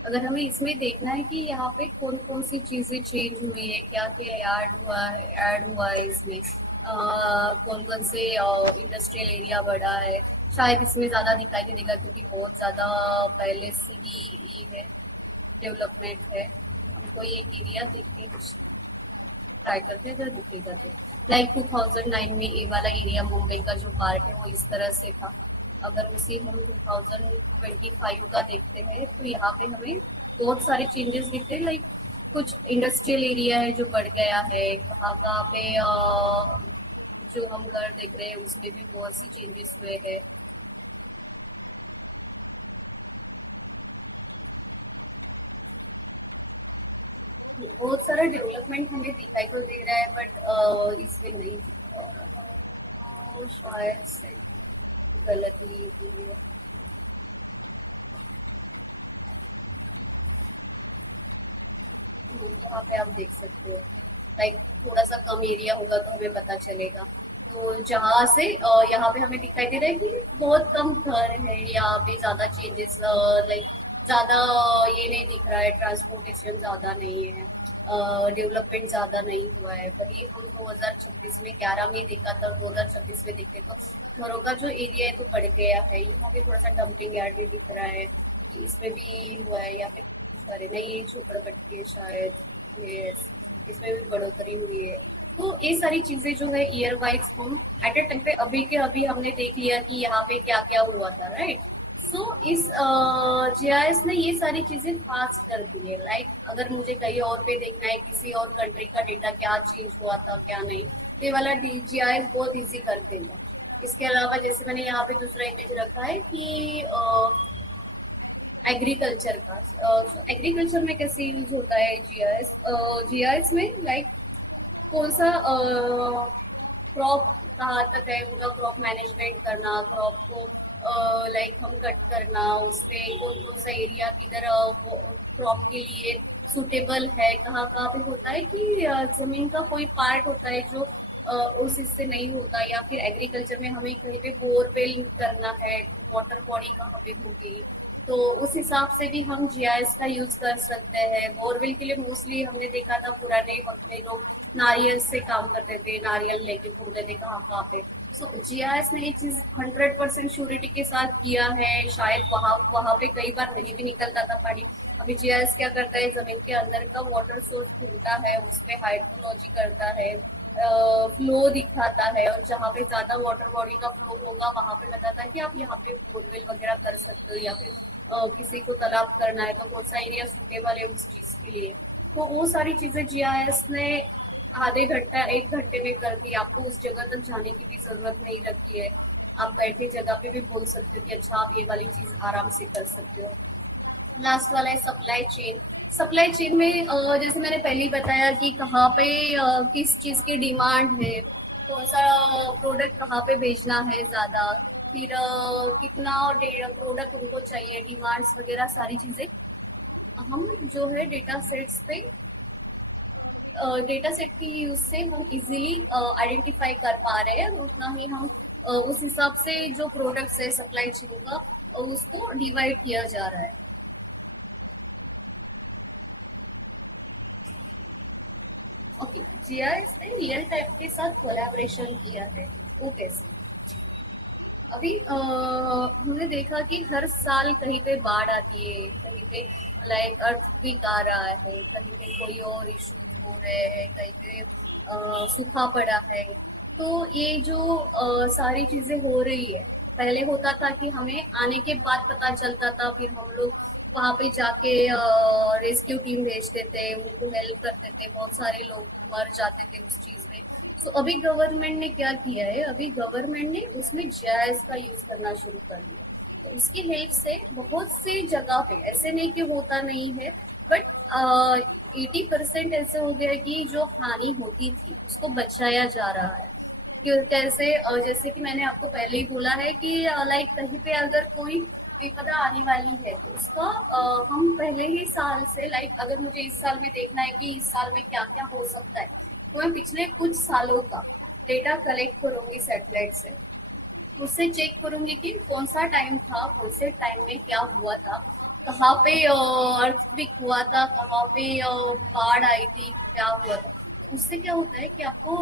अगर हमें इसमें देखना है कि यहाँ पे कौन कौन सी चीजें चेंज हुई है, क्या क्या ऐड हुआ है इसमें, कौन कौन से इंडस्ट्रियल एरिया बढ़ा है, शायद इसमें ज्यादा दिखाई नहीं देगा क्योंकि बहुत ज्यादा पहले से ही ये है, डेवलपमेंट है। हमको ये एरिया देखने ट्राई करते हैं, अगर दिखेगा तो। लाइक 2009 में ये वाला एरिया मुंबई का जो पार्ट है वो इस तरह से था। अगर उसी हम 2025 का देखते हैं तो यहाँ पे हमें बहुत सारे चेंजेस दिखते हैं। लाइक कुछ इंडस्ट्रियल एरिया है जो बढ़ गया है, कहाँ कहाँ पे जो हम घर देख रहे हैं उसमें भी बहुत सी चेंजेस हुए हैं। बहुत सारा डेवलपमेंट हमें दिखाई तो दे रहा है, बट इसमें नहीं दिखा रहा, शायद से गलत नहीं हुई है। वहाँ पे आप देख सकते हैं। लाइक थोड़ा सा कम एरिया होगा तो हमें पता चलेगा। तो जहाँ से यहाँ पे हमें दिखाई दे रहा है कि बहुत कम घर है, यहाँ पे ज्यादा चेंजेस, लाइक ज्यादा ये नहीं दिख रहा है, ट्रांसपोर्टेशन ज्यादा नहीं है, डेवलपमेंट ज्यादा नहीं हुआ है। पर ये हम 2026 में 11 में देखा था, 2026 में देखते तो घरों का जो एरिया है तो बढ़ गया है। यहाँ पे थोड़ा सा डंपिंग यार्ड भी दिख रहा है कि इसमें भी हुआ है, या फिर करे नहीं झोपड़पट्टी है शायद। यस, इसमें भी बढ़ोतरी हुई है। तो ये सारी चीजें जो है ईयर वाइज हम एट ए टाइम पे अभी के अभी हमने देख लिया कि यहाँ पे क्या क्या हुआ था, राइट। सो इस जीआईएस ने ये सारी चीजें फास्ट कर दी है। लाइक अगर मुझे कहीं और पे देखना है किसी और कंट्री का डेटा क्या चेंज हुआ था क्या नहीं, तो ये वाला जीआईएस बहुत इजी कर देगा। इसके अलावा जैसे मैंने यहाँ पे दूसरा इमेज रखा है कि एग्रीकल्चर का। एग्रीकल्चर में कैसे यूज होता है जीआईएस, जीआईएस में लाइक कौन सा क्रॉप कहाँ तक है उनका क्रॉप मैनेजमेंट करना, क्रॉप को लाइक हम कट करना, उसपे कौन कौन सा एरिया किधर वो क्रॉप के लिए सुटेबल है, कहाँ कहाँ पे होता है कि जमीन का कोई पार्ट होता है जो उस हिस्से नहीं होता, या फिर एग्रीकल्चर में हमें कहीं पे बोरवेल करना है तो वाटर बॉडी कहाँ पे होगी, तो उस हिसाब से भी हम जीआईएस का यूज कर सकते हैं। बोरवेल के लिए मोस्टली हमने देखा था पुराने वक्त में लोग नारियल से काम करते थे, नारियल लेके घूमते थे कहाँ कहाँ पे। सो जीआईएस ने ये चीज 100% श्योरिटी के साथ किया है। शायद वहां वहां पे कई बार नहीं भी निकलता था पानी। अभी जीआईएस क्या करता है, जमीन के अंदर का वाटर सोर्स ढूंढता है, उसपे हाइड्रोलॉजी करता है, फ्लो दिखाता है, और जहाँ पे ज्यादा वाटर बॉडी का फ्लो होगा वहां पे बताता है कि आप यहाँ पे बोरवेल वगैरह कर सकते हो, या फिर किसी को तालाब करना है तो कौन सा एरिया सूटेबल है उस चीज के लिए। तो वो सारी चीजें जीआईएस ने आधे घंटा 1 घंटे में कर दी। आपको उस जगह तक जाने की भी जरूरत नहीं रहती है। आप बैठे जगह पे भी बोल सकते हो कि अच्छा आप ये वाली चीज आराम से कर सकते हो। लास्ट वाला है सप्लाई चेन। सप्लाई चेन में जैसे मैंने पहले ही बताया कि कहाँ पे किस चीज की डिमांड है, कौन सा प्रोडक्ट कहाँ पे बेचना है ज्यादा, फिर कितना प्रोडक्ट उनको चाहिए, डिमांड्स वगैरह सारी चीजें हम जो है डेटा सेट्स पे, डेटा सेट की यूज से हम इजीली आइडेंटिफाई कर पा रहे हैं। उतना ही हम उस हिसाब से जो प्रोडक्ट्स है सप्लाई चेन का उसको डिवाइड किया जा रहा है। ओके, जीआईएस ने रियल टाइम के साथ कोलैबोरेशन किया है। वो कैसे? अभी हमने देखा कि हर साल कहीं पे बाढ़ आती है, कहीं पे लाइक अर्थक्वेक आ रहा है, कहीं पे कोई और इशू हो रहे हैं, कहीं पे सूखा पड़ा है। तो ये जो सारी चीजें हो रही है, पहले होता था कि हमें आने के बाद पता चलता था, फिर हम लोग वहां पे जाके रेस्क्यू टीम भेजते थे, उनको हेल्प करते थे, बहुत सारे लोग मर जाते थे उस चीज में। सो अभी गवर्नमेंट ने क्या किया है, अभी गवर्नमेंट ने उसमें जीआईएस का यूज करना शुरू कर दिया। तो उसकी हेल्प से बहुत सी जगह पे, ऐसे नहीं कि होता नहीं है, बट 80% ऐसे हो गया कि जो हानि होती थी उसको बचाया जा रहा है। कैसे जैसे कि मैंने आपको पहले ही बोला है कि लाइक कहीं पे अगर कोई विपदा आने वाली है तो उसका हम पहले ही साल से, लाइक अगर मुझे इस साल में देखना है कि इस साल में क्या क्या हो सकता है, तो मैं पिछले कुछ सालों का डेटा कलेक्ट करूंगी सैटेलाइट से। उससे चेक करूंगी कि कौन सा टाइम था, कौन से टाइम में क्या हुआ था, कहाँ पे अर्थक्वेक हुआ था, कहाँ पे बाढ़ आई थी, क्या हुआ था। तो उससे क्या होता है कि आपको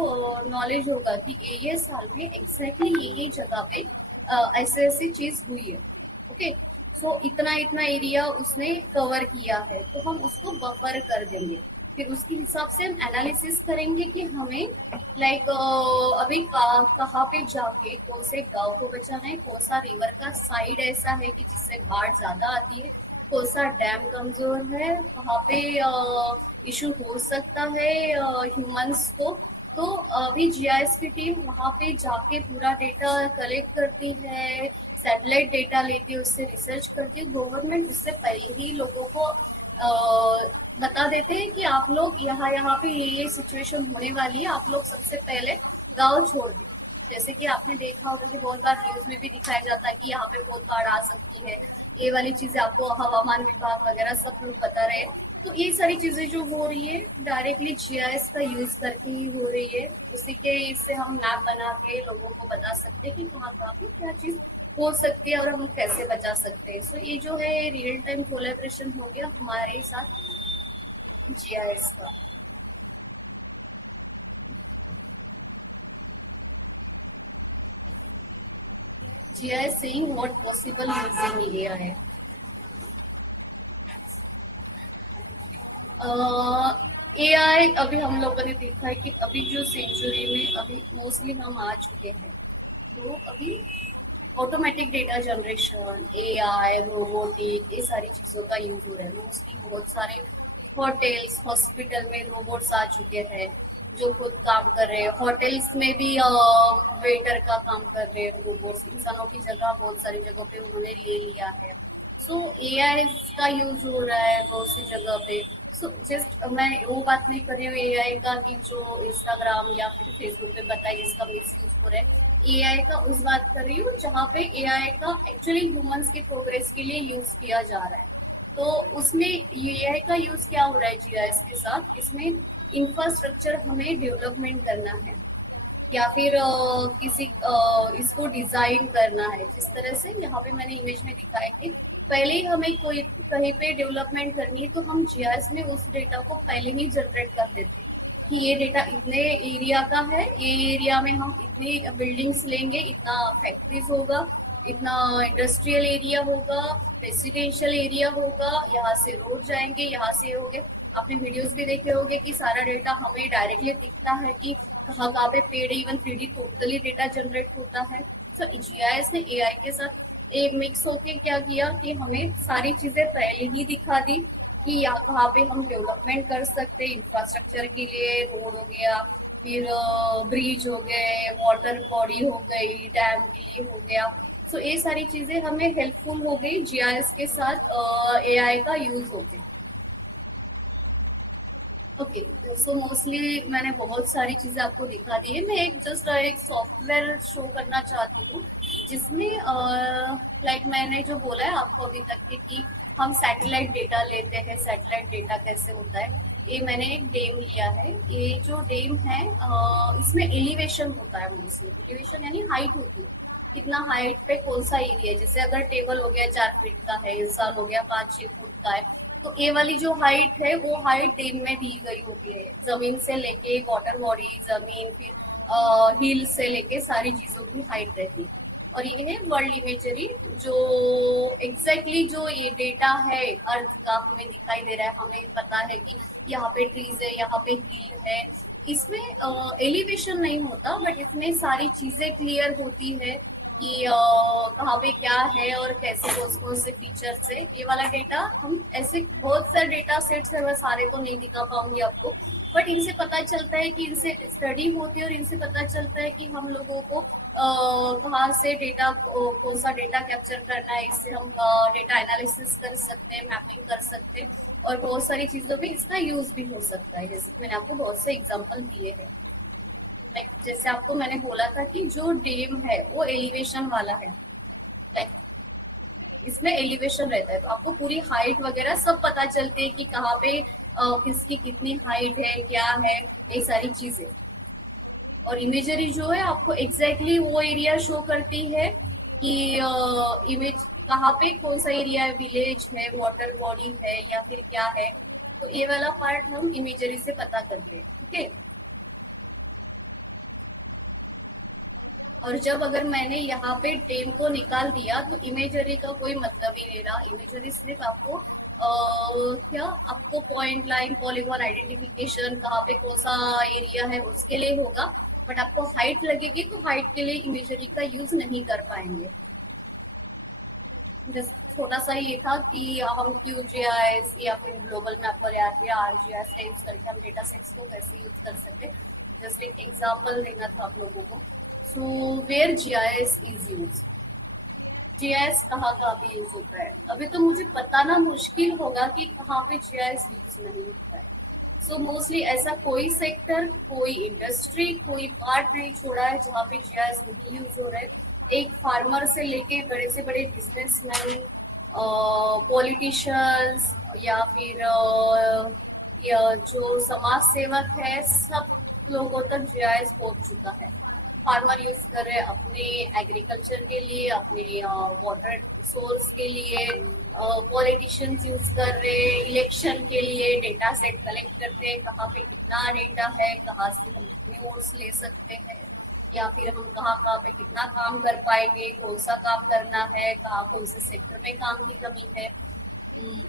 नॉलेज होगा कि ये साल में एग्जैक्टली ये जगह पे ऐसे ऐसी चीज हुई है। ओके, सो इतना इतना एरिया उसने कवर किया है, तो हम उसको बफर कर देंगे। फिर उसके हिसाब से हम एनालिसिस करेंगे कि हमें लाइक अभी कहाँ पे जाके कौन से गांव को बचाना है, कौन सा रिवर का साइड ऐसा है कि जिससे बाढ़ ज्यादा आती है, कौन सा डैम कमजोर है, वहां पे इशू हो सकता है ह्यूमंस को। तो अभी जीआईएस की टीम वहां पे जाके पूरा डेटा कलेक्ट करती है, सैटेलाइट डेटा लेती है, उससे रिसर्च करती है। गवर्नमेंट उससे पहले ही लोगों को बता देते हैं कि आप लोग यहाँ यहाँ पे ये सिचुएशन होने वाली है, आप लोग सबसे पहले गांव छोड़ दें। जैसे कि आपने देखा होगा कि बहुत बार न्यूज में भी दिखाया जाता है कि यहाँ पे बहुत बाढ़ आ सकती है, ये वाली चीजें आपको हवामान विभाग वगैरह सब लोग बता रहे हैं। तो ये सारी चीजें जो हो रही है डायरेक्टली जीआईएस का यूज करके ही हो रही है। उसी के इससे हम मैप बना के लोगों को बता सकते हैं कि कहाँ कहाँ पे क्या चीज हो सकती है और हम कैसे बचा सकते हैं। सो ये जो है रियल टाइम कोलेब्रेशन हो गया हमारे साथ जीआईएस का। GIS saying what possible using AI. AI अभी हम लोगों ने देखा है कि अभी जो सेंचुरी में अभी मोस्टली हम आ चुके हैं, तो अभी automatic data generation, AI, robotic, ये सारी चीजों का यूज हो रहा है। मोस्टली बहुत सारे होटल्स, हॉस्पिटल में रोबोट्स आ चुके हैं जो खुद काम कर रहे हैं। होटल्स में भी वेटर का काम कर रहे हैं रोबोट्स, इंसानों की जगह बहुत सारी जगहों पे उन्होंने ले लिया है। सो एआई का यूज हो रहा है बहुत सी जगह पे। सो जस्ट मैं वो बात नहीं कर रही हूँ एआई का कि जो इंस्टाग्राम या फिर फेसबुक पे बताइए इसका मिस यूज हो रहा है। एआई का उस बात कर रही हूँ जहाँ पे एआई का एक्चुअली ह्यूमंस के प्रोग्रेस के लिए यूज किया जा रहा है। तो उसमें एआई का यूज क्या हो रहा है जीआईएस के साथ, इसमें इंफ्रास्ट्रक्चर हमें डेवलपमेंट करना है या फिर किसी इसको डिजाइन करना है। जिस तरह से यहाँ पे मैंने इमेज में दिखाया कि पहले ही हमें कोई कहीं पे डेवलपमेंट करनी है तो हम जीआईएस में उस डेटा को पहले ही जनरेट कर देते हैं कि ये डेटा इतने एरिया का है, ये एरिया में हम इतनी बिल्डिंग्स लेंगे, इतना फैक्ट्रीज होगा, इतना इंडस्ट्रियल एरिया होगा, रेसिडेंशियल एरिया होगा, यहाँ से रोड जाएंगे, यहाँ से होंगे। आपने वीडियोस भी देखे होंगे कि सारा डेटा हमें डायरेक्टली दिखता है कि कहाँ कहाँ पे पेड़, even 3D totally data generate होता है। तो जीआईएस ने एआई के साथ एक मिक्स होके क्या किया कि हमें सारी चीजें पहले ही दिखा दी कि यहाँ कहाँ पे हम डेवलपमेंट कर सकते हैं इंफ्रास्ट्रक्चर के लिए। रोड हो गया, फिर ब्रिज हो गए, वाटर बॉडी हो गई, डैम के लिए हो गया। सो ये सारी चीजें हमें हेल्पफुल हो गई जीआईएस के साथ एआई का यूज होके। ओके, सो मोस्टली मैंने बहुत सारी चीजें आपको दिखा दी है। मैं एक सॉफ्टवेयर शो करना चाहती हूँ जिसमें लाइक मैंने जो बोला है आपको अभी तक कि हम सैटेलाइट डेटा लेते हैं, सैटेलाइट डेटा कैसे होता है। ये मैंने एक डेम लिया है। ये जो डेम है इसमें एलिवेशन होता है, मोस्टली एलिवेशन यानी हाइट होती है, कितना हाइट पे कौन सा एरिया है। जैसे अगर टेबल हो गया 4 फीट का है, इंसान हो गया 5-6 फुट का है, तो ए वाली जो हाइट है वो हाइट डेम में दी गई होती है, जमीन से लेके वाटर बॉडी, जमीन, फिर हिल से लेके सारी चीजों की हाइट रहती है। और ये है वर्ल्ड इमेजरी जो एग्जैक्टली जो ये डेटा है अर्थ का हमें दिखाई दे रहा है। हमें पता है कि यहाँ पे ट्रीज है, यहाँ पे हिल है। इसमें एलिवेशन नहीं होता बट इसमें सारी चीजें क्लियर होती है। कि कहाँ पे क्या है और कैसे कौन कौन से फीचर्स है। ये वाला डेटा हम ऐसे बहुत सारे डेटा सेट्स है, मैं सारे तो नहीं दिखा पाऊंगी आपको, बट इनसे पता चलता है कि इनसे स्टडी होती है और इनसे पता चलता है कि हम लोगों को कहाँ से डेटा कौन सा डेटा कैप्चर करना है। इससे हम डेटा एनालिसिस कर सकते हैं, मैपिंग कर सकते हैं और बहुत सारी चीजों में इसका यूज भी हो सकता है। जैसे कि मैंने आपको बहुत से एग्जांपल दिए हैं। लाइक जैसे आपको मैंने बोला था कि जो डैम है वो एलिवेशन वाला है। लाइक इसमें एलिवेशन रहता है तो आपको पूरी हाइट वगैरह सब पता चलती है कि कहाँ पे किसकी कितनी हाइट है, क्या है, ये सारी चीजें। और इमेजरी जो है आपको एग्जैक्टली वो एरिया शो करती है कि इमेज कहाँ पे कौन सा एरिया है, विलेज है, वाटर बॉडी है या फिर क्या है। तो ये वाला पार्ट हम इमेजरी से पता करते हैं, ठीक है। और जब अगर मैंने यहाँ पे टेम को निकाल दिया तो इमेजरी का कोई मतलब ही नहीं रहा। इमेजरी सिर्फ आपको क्या आपको पॉइंट लाइन पॉलीगॉन आइडेंटिफिकेशन कहाँ पे कौन सा एरिया है उसके लिए होगा, बट आपको हाइट लगेगी तो हाइट के लिए इमेजरी का यूज नहीं कर पाएंगे। जस्ट छोटा सा ये था कि हम QGIS या फिर ग्लोबल मैपर या फिर ArcGIS से यूज करके हम डेटा सेट्स को कैसे यूज कर सकते हैं, जस्ट एक एग्जांपल देना था आप लोगों को। So where GIS is use, GIS कहाँ कहाँ पे यूज होता है, अभी तो मुझे बताना मुश्किल होगा कि कहाँ पे GIS यूज नहीं होता है। सो मोस्टली ऐसा कोई सेक्टर, कोई इंडस्ट्री, कोई पार्ट नहीं छोड़ा है जहाँ पे GIS नहीं यूज हो रहा है। एक फार्मर से लेके बड़े से बड़े बिजनेसमैन, पॉलिटिशियंस या फिर या जो समाज सेवक है, सब लोगों तक GIS पहुंच चुका है। फार्मर यूज कर रहे हैं अपने एग्रीकल्चर के लिए, अपने वाटर सोर्स के लिए, पॉलिटिशियंस यूज कर रहे हैं इलेक्शन के लिए, डेटा सेट कलेक्ट करते हैं कहाँ पे कितना डेटा है, कहाँ से हम कितने वोट्स ले सकते हैं, या फिर हम कहाँ कहाँ पे कितना काम कर पाएंगे, कौन सा काम करना है, कहाँ कौन से सेक्टर में काम की कमी है।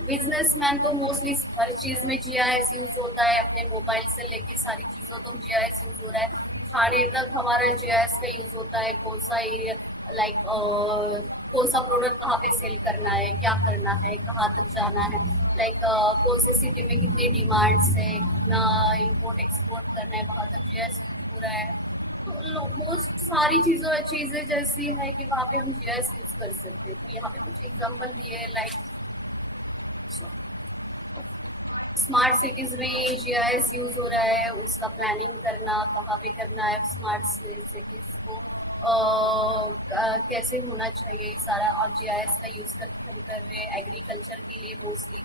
बिजनेसमैन तो मोस्टली हर चीज में GIS यूज होता है, अपने मोबाइल से लेके सारी चीजों तो GIS यूज हो रहा है। खाने तक हमारा GIS का यूज होता है, कौन सा एरिया, लाइक कौन सा प्रोडक्ट कहाँ पे सेल करना है, क्या करना है, कहाँ तक जाना है, लाइक कौन से सिटी में कितनी डिमांड्स है, कितना इम्पोर्ट एक्सपोर्ट करना है, वहां तक GIS यूज हो रहा है। तो मोस्ट सारी चीजें जैसी है कि वहाँ पे हम GIS यूज कर सकते हैं। तो यहाँ पे कुछ एग्जांपल दिए हैं, लाइक स्मार्ट सिटीज में GIS यूज हो रहा है, उसका प्लानिंग करना कहाँ पे करना है, स्मार्ट सिटीज को कैसे होना चाहिए, सारा GIS का यूज करके हम कर रहे हैं। एग्रीकल्चर के लिए मोस्टली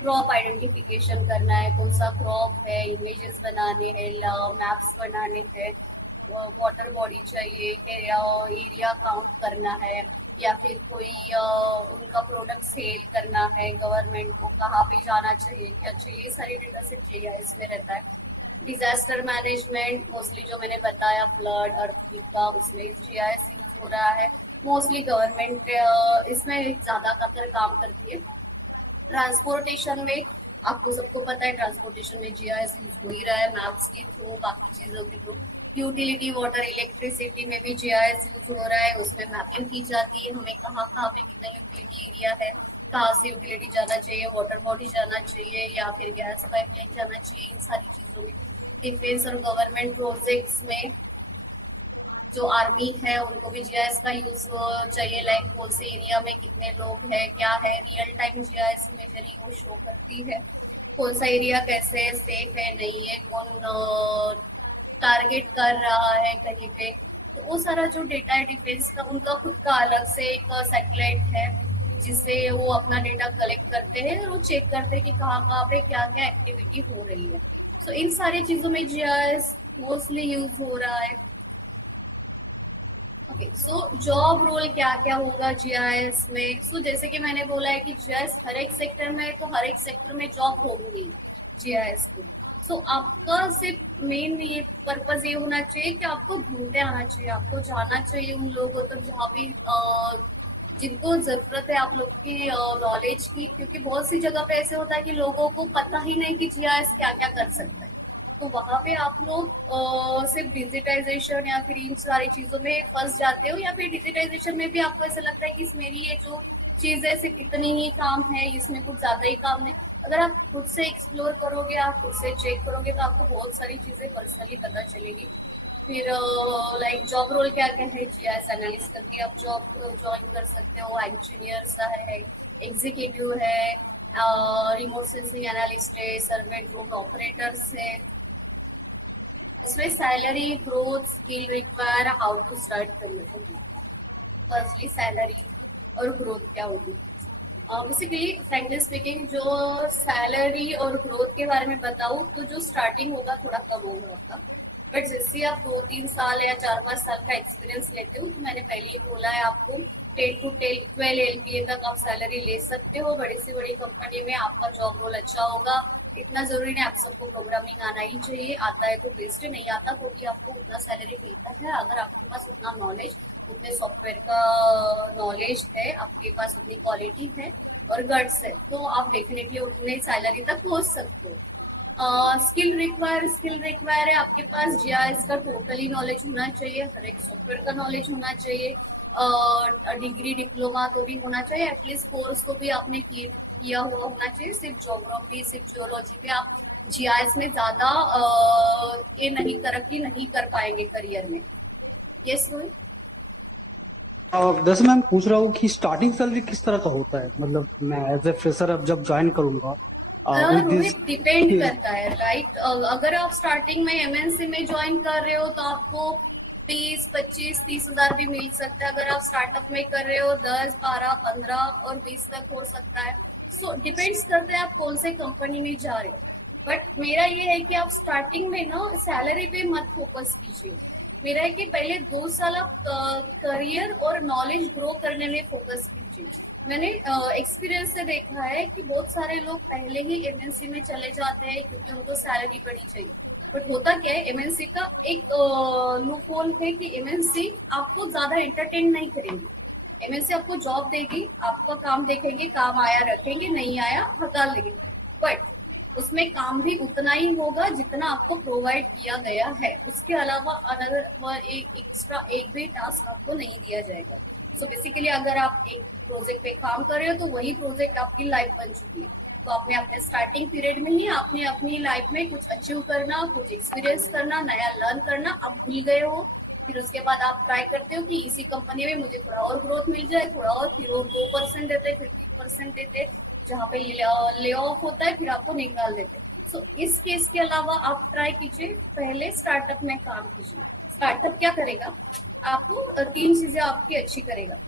क्रॉप आइडेंटिफिकेशन करना है, कौन सा क्रॉप है, इमेजेस बनाने हैं, मैप्स बनाने हैं, वाटर बॉडी चाहिए, एरिया काउंट करना है, या फिर कोई उनका प्रोडक्ट सेल करना है गवर्नमेंट को, कहाँ पे जाना चाहिए, क्या चाहिए, ये सारी डेटा सेट GIS में रहता है। डिजास्टर मैनेजमेंट मोस्टली जो मैंने बताया, फ्लड अर्थक्वेक का, उसमें GIS यूज हो रहा है। मोस्टली गवर्नमेंट इसमें ज्यादातर काम करती है। ट्रांसपोर्टेशन में आपको सबको पता है, ट्रांसपोर्टेशन में GIS यूज हो ही रहा है, मैप्स के थ्रू, बाकी चीजों के थ्रू। यूटिलिटी वाटर इलेक्ट्रिसिटी में भी GIS यूज हो रहा है, उसमें मैपिंग की जाती है हमें कहाँ कहाँ पे कितना यूटिलिटी एरिया है, कहाँ से यूटिलिटी जाना चाहिए, वाटर बॉडी जाना चाहिए या फिर गैस पाइपलाइन जाना चाहिए, इन सारी चीजों में। डिफेंस और गवर्नमेंट प्रोजेक्ट्स में जो आर्मी है उनको भी GIS का यूज चाहिए, लाइक कौन से एरिया में कितने लोग हैं, क्या है, रियल टाइम GIS इमेजरी वो शो करती है कौन सा एरिया कैसे सेफ है नहीं है, कौन टारगेट कर रहा है कहीं पे। तो वो सारा जो डेटा है डिफेंस का, उनका खुद का अलग से एक सैटेलाइट है जिससे वो अपना डेटा कलेक्ट करते हैं और वो चेक करते हैं कि कहाँ कहाँ पे क्या क्या एक्टिविटी हो रही है। सो इन सारी चीजों में GIS मोस्टली यूज हो रहा है। ओके, सो जॉब रोल क्या क्या होगा GIS में। सो जैसे कि मैंने बोला है कि GIS हर एक सेक्टर में है, तो हर एक सेक्टर में जॉब होंगी GIS में। सो आपका सिर्फ मेन ये पर्पज ये होना चाहिए कि आपको ढूंढते आना चाहिए, आपको जाना चाहिए उन लोगों तक जहाँ भी जिनको जरूरत है आप लोग की नॉलेज की, क्योंकि बहुत सी जगह पे ऐसे होता है कि लोगों को पता ही नहीं कि GIS क्या क्या कर सकता है। तो वहां पे आप लोग सिर्फ डिजिटाइजेशन या फिर इन सारी चीजों में फंस जाते हो, या फिर डिजिटाइजेशन में भी आपको ऐसा लगता है कि मेरी ये जो चीज है सिर्फ इतनी ही काम है, इसमें कुछ ज्यादा ही काम है? अगर आप खुद से एक्सप्लोर करोगे, आप खुद से चेक करोगे, तो आपको बहुत सारी चीजें पर्सनली पता चलेगी। फिर लाइक जॉब रोल क्या क्या है, जीआईएस एनालिस्ट करके आप जॉब ज्वाइन कर सकते हो। इंजीनियर सा है, एग्जीक्यूटिव है, रिमोट सेंसिंग एनालिस्ट है, सर्वे ड्रोन ऑपरेटर्स है। इसमें salary, growth, skill require, how to start career. Firstly salary और ग्रोथ क्या होगी। बेसिकली फ्रेंकली स्पीकिंग, जो सैलरी और ग्रोथ के बारे में बताऊं तो जो स्टार्टिंग होगा थोड़ा कम होगा, बट जैसे आप 2-3 साल या 4-5 साल का एक्सपीरियंस लेते हो, तो मैंने पहले ही बोला है आपको 10 to 12 LPA तक आप सैलरी ले सकते हो। बड़ी से बड़ी कंपनी में आपका जॉब रोल अच्छा होगा। इतना जरूरी नहीं आप सबको प्रोग्रामिंग आना ही चाहिए, आता है तो बेस्ट है, नहीं आता तो भी आपको उतना सैलरी मिलता है अगर आपके पास उतना नॉलेज, उतने सॉफ्टवेयर का नॉलेज है, आपके पास उतनी क्वालिटी है और गट्स है, तो आप डेफिनेटली उतने सैलरी तक पहुंच सकते हो। स्किल रिक्वायर है आपके पास जीआईएस का टोटली नॉलेज होना चाहिए, हर एक सॉफ्टवेयर का नॉलेज होना चाहिए। डिग्री डिप्लोमा तो भी होना चाहिए, एटलीस्ट कोर्स तो भी आपने किया हुआ होना चाहिए। सिर्फ ज्योग्राफी, सिर्फ जियोलॉजी पे आप जीआईएस में ज्यादा ये नहीं तरक्की नहीं कर पाएंगे करियर में। यस रोहित। वैसे मैं पूछ रहा हूँ कि स्टार्टिंग सैलरी किस तरह का होता है, मतलब मैं एज ए फ्रेशर अब जब ज्वाइन करूंगा विद दिस। रोहित, डिपेंड करता है, राइट। अगर आप स्टार्टिंग में एमएनसी में ज्वाइन कर रहे हो तो आपको 20, 25, 30 हजार भी मिल सकता है। अगर आप स्टार्टअप में कर रहे हो 10, 12, 15 और 20 तक हो सकता है। सो डिपेंड्स करता है आप कौन से कंपनी में जा रहे हो। बट मेरा ये है कि आप स्टार्टिंग में ना सैलरी पे मत फोकस कीजिए। मेरा है कि पहले 2 साल आप करियर और नॉलेज ग्रो करने में फोकस कीजिए। मैंने एक्सपीरियंस से देखा है कि बहुत सारे लोग पहले ही एमएनसी में चले जाते हैं क्योंकि उनको सैलरी बड़ी चाहिए। बट होता क्या है, एमएनसी का एक लूप होल है कि एमएनसी आपको ज्यादा एंटरटेन नहीं करेंगी। एमएनसी आपको जॉब देगी, आपका काम देखेंगे, काम आया रखेंगे, नहीं आया हटा लेंगे। बट उसमें काम भी उतना ही होगा जितना आपको प्रोवाइड किया गया है। उसके अलावा अनदर एक एक्स्ट्रा एक भी टास्क आपको नहीं दिया जाएगा। सो बेसिकली अगर आप एक प्रोजेक्ट पे काम कर रहे हो तो वही प्रोजेक्ट आपकी लाइफ बन चुकी है। तो आपने अपने स्टार्टिंग पीरियड में ही आपने अपनी लाइफ में कुछ अचीव करना, कुछ एक्सपीरियंस करना, नया लर्न करना, आप भूल गए हो। फिर उसके बाद आप ट्राई करते हो कि इसी कंपनी में मुझे थोड़ा और ग्रोथ मिल जाए, थोड़ा और, फिर वो 2% देते, फिर 3% देते, जहाँ पे ले ऑफ होता है फिर आपको निकाल देते। सो इस केस के अलावा आप ट्राई कीजिए, पहले स्टार्टअप में काम कीजिए। स्टार्टअप क्या करेगा, आपको 3 चीजें आपकी अच्छी करेगा।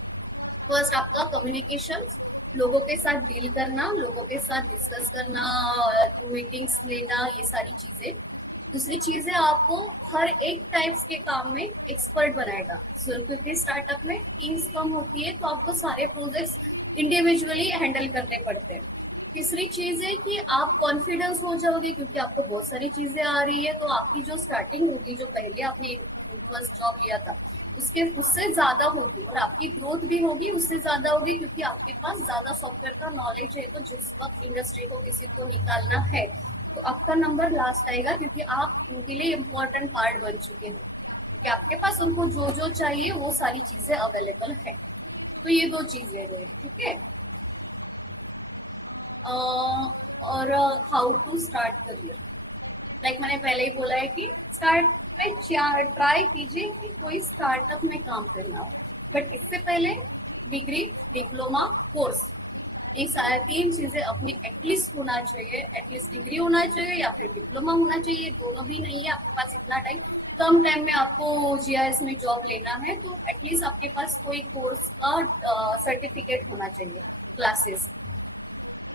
फर्स्ट, आपका कम्युनिकेशन, लोगों के साथ डील करना, लोगों के साथ डिस्कस करना, मीटिंग्स लेना, ये सारी चीजें। दूसरी चीज है, आपको हर एक टाइप्स के काम में एक्सपर्ट बनाएगा। क्योंकि स्टार्टअप में टीम्स कम होती है तो आपको सारे प्रोजेक्ट्स इंडिविजुअली हैंडल करने पड़ते हैं। तीसरी चीज है कि आप कॉन्फिडेंस हो जाओगे क्योंकि आपको बहुत सारी चीजें आ रही है, तो आपकी जो स्टार्टिंग होगी, जो पहले आपने फर्स्ट जॉब लिया था उसके उससे ज्यादा होगी, और आपकी ग्रोथ भी होगी उससे ज्यादा होगी क्योंकि आपके पास ज्यादा सॉफ्टवेयर का नॉलेज है। तो जिस वक्त इंडस्ट्री को किसी को निकालना है तो आपका नंबर लास्ट आएगा क्योंकि आप उनके लिए इम्पोर्टेंट पार्ट बन चुके हैं, क्योंकि आपके पास उनको जो जो चाहिए वो सारी चीजें अवेलेबल है। तो ये 2 चीजें हैं, ठीक है। और how to start career, like मैंने पहले ही बोला है कि स्टार्ट पे ट्राई कीजिए कि कोई स्टार्टअप में काम करना हो। बट इससे पहले डिग्री, डिप्लोमा, कोर्स, ये सारे 3 चीजें अपनी एटलीस्ट होना चाहिए। एटलीस्ट डिग्री होना चाहिए या फिर डिप्लोमा होना चाहिए, दोनों भी नहीं है आपके पास इतना टाइम, कम टाइम में आपको जीआईएस में जॉब लेना है, तो एटलीस्ट आपके पास कोई कोर्स का सर्टिफिकेट होना चाहिए, क्लासेस।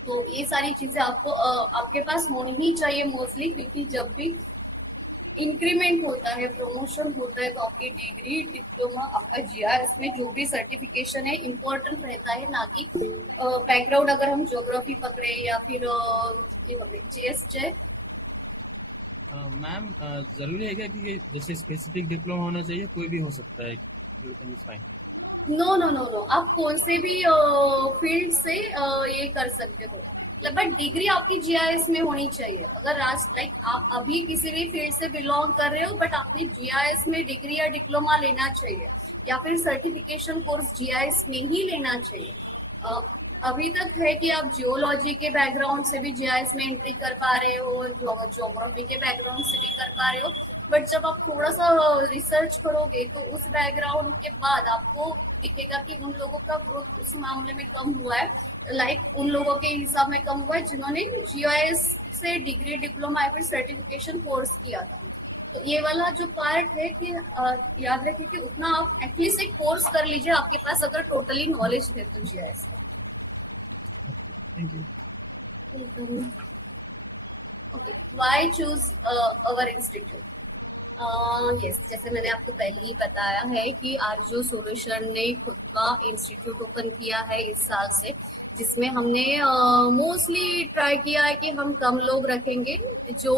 तो ये सारी चीजें आपको आपके पास होनी ही चाहिए मोस्टली, क्योंकि जब भी इंक्रीमेंट होता है, प्रमोशन होता है, तो आपकी डिग्री, डिप्लोमा, आपका जीआरएस में जो भी सर्टिफिकेशन है इम्पोर्टेंट रहता है, ना कि बैकग्राउंड। अगर हम ज्योग्राफी पकड़े या फिर ये पकड़े जेएस जे। मैम जरूरी है क्या कि जैसे स्पेसिफिक डिप्लोमा होना चाहिए, कोई भी हो सकता है? Fine. No no no no, आप कौन से भी फील्ड से ये कर सकते हो। बट डिग्री आपकी जीआईएस में होनी चाहिए। अगर लाइक आप अभी किसी भी फील्ड से बिलोंग कर रहे हो बट आपने जीआईएस में डिग्री या डिप्लोमा लेना चाहिए या फिर सर्टिफिकेशन कोर्स जीआईएस में ही लेना चाहिए। अ, अभी तक है कि आप जियोलॉजी के बैकग्राउंड से भी जीआईएस में एंट्री कर पा रहे हो, ज्योग्राफी के बैकग्राउंड से भी कर पा रहे हो, बट जब आप थोड़ा सा रिसर्च करोगे तो उस बैकग्राउंड के बाद आपको दिखेगा कि उन लोगों का ग्रोथ उस मामले में कम हुआ है, लाइक उन लोगों के हिसाब में कम हुआ है जिन्होंने जीआईएस से डिग्री डिप्लोमा या फिर सर्टिफिकेशन कोर्स किया था। तो ये वाला जो पार्ट है कि याद रखिए कि उतना आप एटलीस्ट एक कोर्स कर लीजिए आपके पास अगर टोटली नॉलेज है तो जीआईएस का। Thank you. Okay, why choose our institute? Yes, जैसे मैंने आपको पहले ही बताया है कि आरजू सॉल्यूशन ने खुद का इंस्टीट्यूट ओपन किया है इस साल से, जिसमें हमने मोस्टली ट्राई किया है कि हम कम लोग रखेंगे जो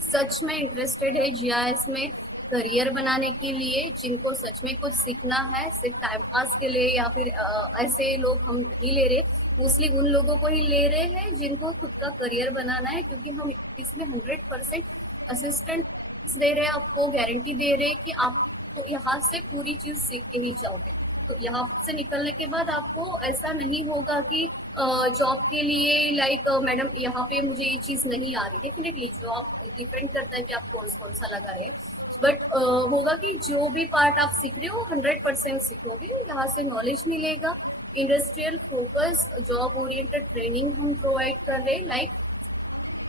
सच में इंटरेस्टेड है जीआईएस में करियर बनाने के लिए, जिनको सच में कुछ सीखना है, सिर्फ टाइम पास के लिए या फिर ऐसे लोग हम नहीं ले रहे, मोस्टली उन लोगों को ही ले रहे हैं जिनको खुद का करियर बनाना है, क्योंकि हम इसमें 100% असिस्टेंट दे रहे हैं, आपको गारंटी दे रहे हैं कि आपको यहाँ से पूरी चीज सीख के ही जाओगे। तो यहाँ से निकलने के बाद आपको ऐसा नहीं होगा कि जॉब के लिए लाइक मैडम यहाँ पे मुझे ये चीज नहीं आ रही। डेफिनेटली जॉब डिपेंड करता है कि आप कोर्स कौन सा लगा रहे हैं, बट होगा कि जो भी पार्ट आप सीख रहे हो 100% सीखोगे, यहाँ से नॉलेज मिलेगा। Industrial focus job oriented training हम प्रोवाइड कर रहे हैं। लाइक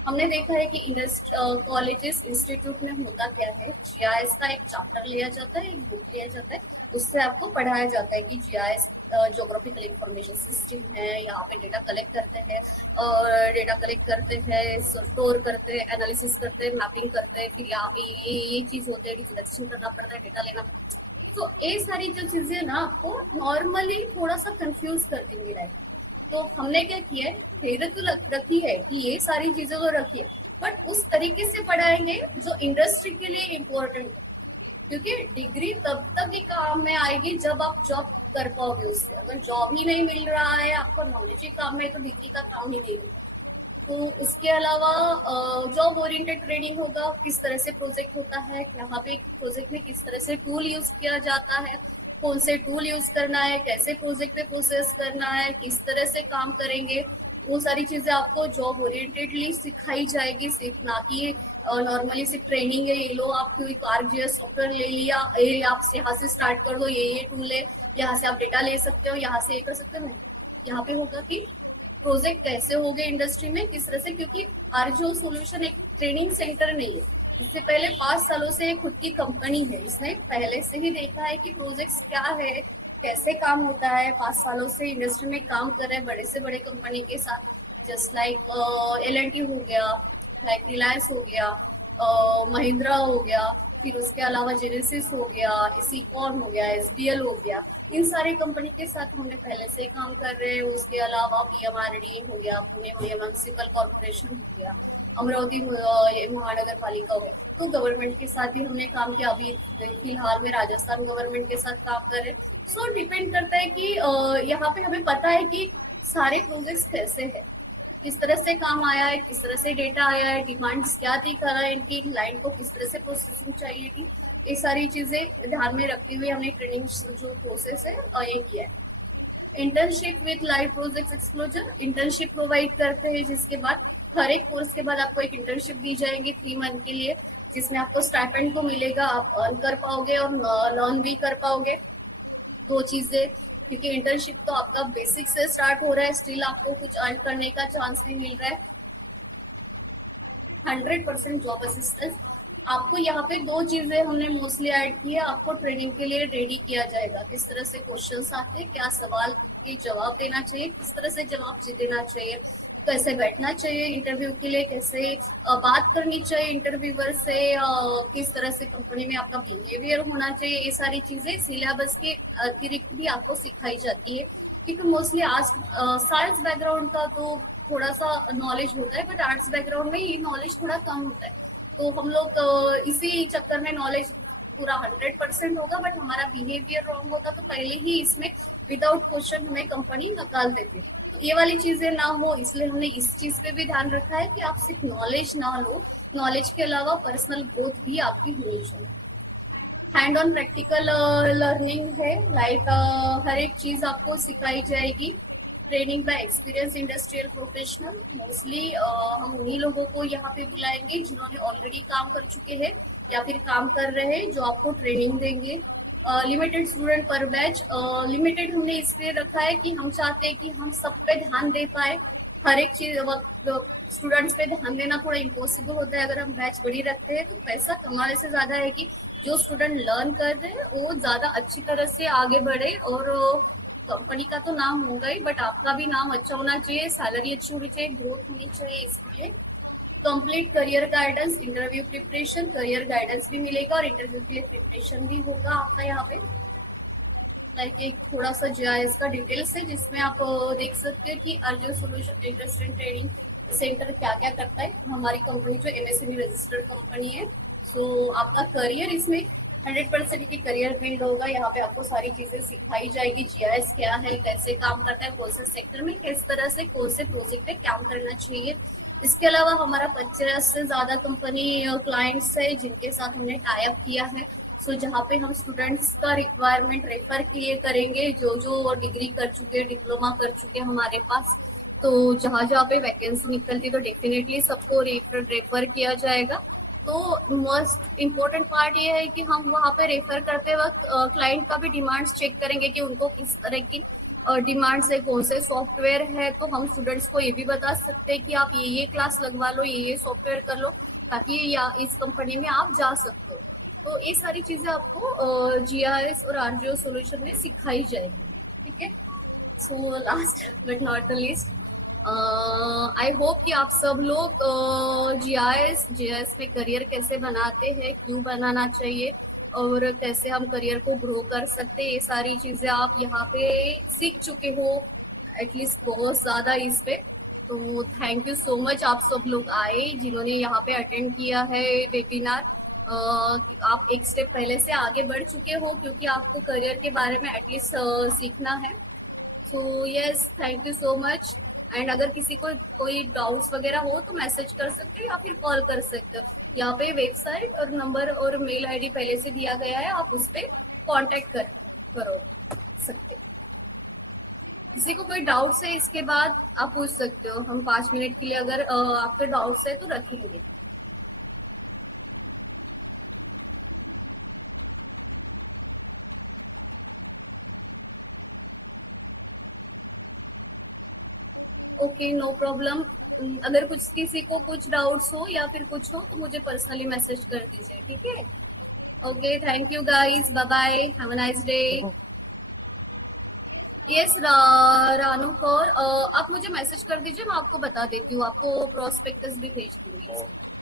हमने देखा है कि कॉलेजेस इंस्टीट्यूट में होता क्या है, जीआईएस का एक चैप्टर लिया जाता है, एक बुक लिया जाता है, उससे आपको पढ़ाया जाता है कि जीआईएस ज्योग्राफिकल इंफॉर्मेशन सिस्टम है, यहाँ पे डेटा कलेक्ट करते हैं और डेटा कलेक्ट करते हैं, स्टोर करते हैं, एनालिसिस करते हैं, मैपिंग करते हैं, फिर यहाँ पे ये चीज होते हैं, डिटेक्शन करना पड़ता है, डेटा लेना पड़ता है। तो ये सारी जो चीजें ना आपको नॉर्मली थोड़ा सा कंफ्यूज कर देंगी लाइफ। तो हमने क्या किया है, धैर्य तो रखी है कि ये सारी चीजें तो रखी है, बट उस तरीके से पढ़ाएंगे जो इंडस्ट्री के लिए इम्पोर्टेंट है, क्योंकि डिग्री तब तक ही काम में आएगी जब आप जॉब कर पाओगे उससे। अगर जॉब ही नहीं मिल रहा है, आपका नॉलेज ही काम में है, तो डिग्री का काम ही नहीं होगा। तो इसके अलावा जॉब ओरिएंटेड ट्रेनिंग होगा, किस तरह से प्रोजेक्ट होता है, यहाँ पे प्रोजेक्ट में किस तरह से टूल यूज किया जाता है, कौन से टूल यूज करना है, कैसे प्रोजेक्ट में प्रोसेस करना है, किस तरह से काम करेंगे, वो सारी चीजें आपको जॉब ओरिएंटेडली सिखाई जाएगी। सिर्फ ना कि नॉर्मली सिर्फ ट्रेनिंग है, ये लो आप कोई आरजीएस सॉफ्टवेयर ले लिया, ये आप यहाँ से स्टार्ट कर दो, ये टूल है, यहाँ से आप डेटा ले सकते हो, यहाँ से ये कर सकते हो। नहीं, यहाँ पे होगा कि प्रोजेक्ट कैसे हो गए इंडस्ट्री में किस तरह से, क्योंकि आरजू सॉल्यूशन एक ट्रेनिंग सेंटर नहीं है, इससे पहले 5 सालों से खुद की कंपनी है, इसने पहले से ही देखा है कि प्रोजेक्ट्स क्या है, कैसे काम होता है। 5 सालों से इंडस्ट्री में काम कर रहे हैं बड़े से बड़े कंपनी के साथ, जस्ट लाइक L&T हो गया, लाइक रिलायंस हो गया, महिंद्रा हो गया, फिर उसके अलावा जेनेसिस हो गया, इसीकॉन हो गया, SBL हो गया, इन सारे कंपनी के साथ हमने पहले से काम कर रहे हैं। उसके अलावा PMRD हो गया, पुणे म्युनिसिपल कॉर्पोरेशन हो गया, अमरावती महानगर पालिका हो गया, तो गवर्नमेंट के साथ भी हमने काम किया। अभी फिलहाल में राजस्थान गवर्नमेंट के साथ काम कर रहे हैं। सो डिपेंड करता है कि यहाँ पे हमें पता है कि सारे प्रोजेक्ट्स कैसे है, किस तरह से काम आया है, किस तरह से डेटा आया है, डिमांड्स क्या थी क्लाइंट की, क्लाइंट को किस तरह से प्रोसेसिंग चाहिए थी, ये सारी चीजें ध्यान में रखते हुए हमने ट्रेनिंग जो प्रोसेस है ये किया है। Internship with live project एक्सप्लोजर, internship provide करते हैं, जिसके बाद हर एक कोर्स के बाद आपको एक इंटर्नशिप दी जाएगी 3 मंथ के लिए, जिसमें आपको स्टाइपेंड को मिलेगा, आप अर्न कर पाओगे और लर्न भी कर पाओगे। 2 चीजें, क्योंकि इंटर्नशिप तो आपका बेसिक से स्टार्ट हो रहा है, स्टिल आपको कुछ अर्न करने का चांस भी मिल रहा है। 100% जॉब असिस्टेंस। आपको यहाँ पे 2 चीजें हमने मोस्टली ऐड की है, आपको ट्रेनिंग के लिए रेडी किया जाएगा, किस तरह से क्वेश्चंस आते हैं, क्या सवाल के जवाब देना चाहिए, किस तरह से जवाब देना चाहिए, कैसे बैठना चाहिए इंटरव्यू के लिए, कैसे बात करनी चाहिए इंटरव्यूअर से, किस तरह से कंपनी में आपका बिहेवियर होना चाहिए, ये सारी चीजें सिलेबस के अतिरिक्त भी आपको सिखाई जाती है। क्योंकि मोस्टली साइंस बैकग्राउंड का तो थोड़ा सा नॉलेज होता है, बट आर्ट्स बैकग्राउंड में ये नॉलेज थोड़ा कम होता है, तो हम लोग इसी चक्कर में नॉलेज पूरा 100% होगा, बट हमारा बिहेवियर रॉन्ग होता तो पहले ही इसमें विदाउट क्वेश्चन हमें कंपनी निकाल देती है। तो ये वाली चीजें ना हो, इसलिए हमने इस चीज पे भी ध्यान रखा है कि आप सिर्फ नॉलेज ना लो, नॉलेज के अलावा पर्सनल ग्रोथ भी आपकी होनी चाहिए। हैंड ऑन प्रैक्टिकल लर्निंग है, लाइक हर एक चीज आपको सिखाई जाएगी। Training bye experience industrial professional, mostly हम उन्हीं लोगों को यहाँ पे बुलाएंगे जिन्होंने ऑलरेडी काम कर चुके हैं या फिर काम कर रहे हैं, जो आपको ट्रेनिंग देंगे। लिमिटेड स्टूडेंट पर बैच, लिमिटेड हमने इसलिए रखा है कि हम चाहते हैं कि हम सब पे ध्यान दे पाए। हर एक चीज स्टूडेंट्स पे ध्यान देना थोड़ा इम्पॉसिबल होता है अगर हम बैच बड़ी रखते हैं, तो पैसा कमाने से ज्यादा है कि जो स्टूडेंट लर्न कर रहे हैं वो ज्यादा अच्छी तरह से आगे बढ़े, और कंपनी का तो नाम होगा ही, बट आपका भी नाम अच्छा होना चाहिए, सैलरी अच्छी होनी चाहिए, ग्रोथ होनी चाहिए। इसलिए complete career guidance, interview preparation, career guidance भी मिलेगा और इंटरव्यू के लिए प्रिपरेशन भी होगा आपका यहाँ पे। लाइक एक थोड़ा सा जीआईएस का डिटेल्स है जिसमें आप देख सकते हो कि Arjun solution interested training centre क्या क्या करता है। हमारी कंपनी जो एमएसएमई रजिस्टर्ड कंपनी है, सो आपका करियर इसमें 100% की करियर बिल्ड होगा। यहाँ पे आपको सारी चीजें सिखाई जाएगी, जीआईएस क्या है, कैसे काम करता है, कौन से सेक्टर में किस तरह से कौन से प्रोजेक्ट पे काम करना चाहिए। इसके अलावा हमारा 50 से ज्यादा कंपनी क्लाइंट्स है जिनके साथ हमने टाई अप किया है। सो जहाँ पे हम स्टूडेंट्स का रिक्वायरमेंट रेफर के लिए करेंगे, जो जो डिग्री कर चुके हैं, डिप्लोमा कर चुके हैं हमारे पास, तो जहाँ जहाँ पे वैकेंसी निकलती है तो डेफिनेटली सबको रेफर किया जाएगा। तो मोस्ट इम्पोर्टेंट पार्ट ये है कि हम वहाँ पे रेफर करते वक्त क्लाइंट का भी डिमांड्स चेक करेंगे कि उनको किस तरह की डिमांड्स है, कौन से सॉफ्टवेयर है। तो हम स्टूडेंट्स को ये भी बता सकते हैं कि आप ये क्लास लगवा लो, ये सॉफ्टवेयर कर लो, ताकि या इस कंपनी में आप जा सकते हो। तो ये सारी चीजें आपको जीआईएस और आरजीओ सॉल्यूशन में सिखाई जाएगी, ठीक है। So last but not the least, I hope कि आप सब लोग जीआईएस में करियर कैसे बनाते हैं, क्यों बनाना चाहिए और कैसे हम करियर को ग्रो कर सकते हैं, ये सारी चीजें आप यहाँ पे सीख चुके हो एटलीस्ट बहुत ज्यादा इस पे। तो थैंक यू सो मच, आप सब लोग आए जिन्होंने यहाँ पे अटेंड किया है वेबिनार। आप एक स्टेप पहले से आगे बढ़ चुके हो क्योंकि आपको करियर के बारे में एटलीस्ट सीखना है। So yes, thank you so much. And अगर किसी को कोई डाउट्स वगैरह हो तो मैसेज कर सकते हो या फिर कॉल कर सकते हो। यहाँ पे वेबसाइट और नंबर और मेल आईडी पहले से दिया गया है, आप उस पर कॉन्टेक्ट करो सकते हो। किसी को कोई डाउट्स है इसके बाद आप पूछ सकते हो, हम 5 मिनट के लिए अगर आपके डाउट्स है तो रखेंगे। Okay, no problem. अगर कुछ किसी को कुछ डाउट्स हो या फिर कुछ हो तो मुझे पर्सनली मैसेज कर दीजिए, ठीक है। Okay, thank you guys, bye bye, have a nice day. Yes Ranu Kaur, आप मुझे मैसेज कर दीजिए, मैं आपको बता देती हूँ, आपको प्रोस्पेक्टस भी भेज दूंगी,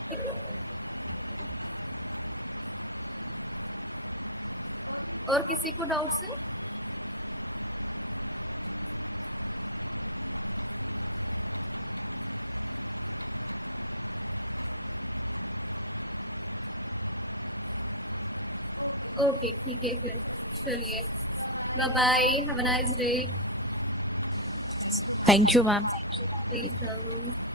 ठीक है। और किसी को डाउट्स है? ओके, ठीक है फिर, चलिए, bye bye, have a nice day. Thank you, ma'am. Welcome.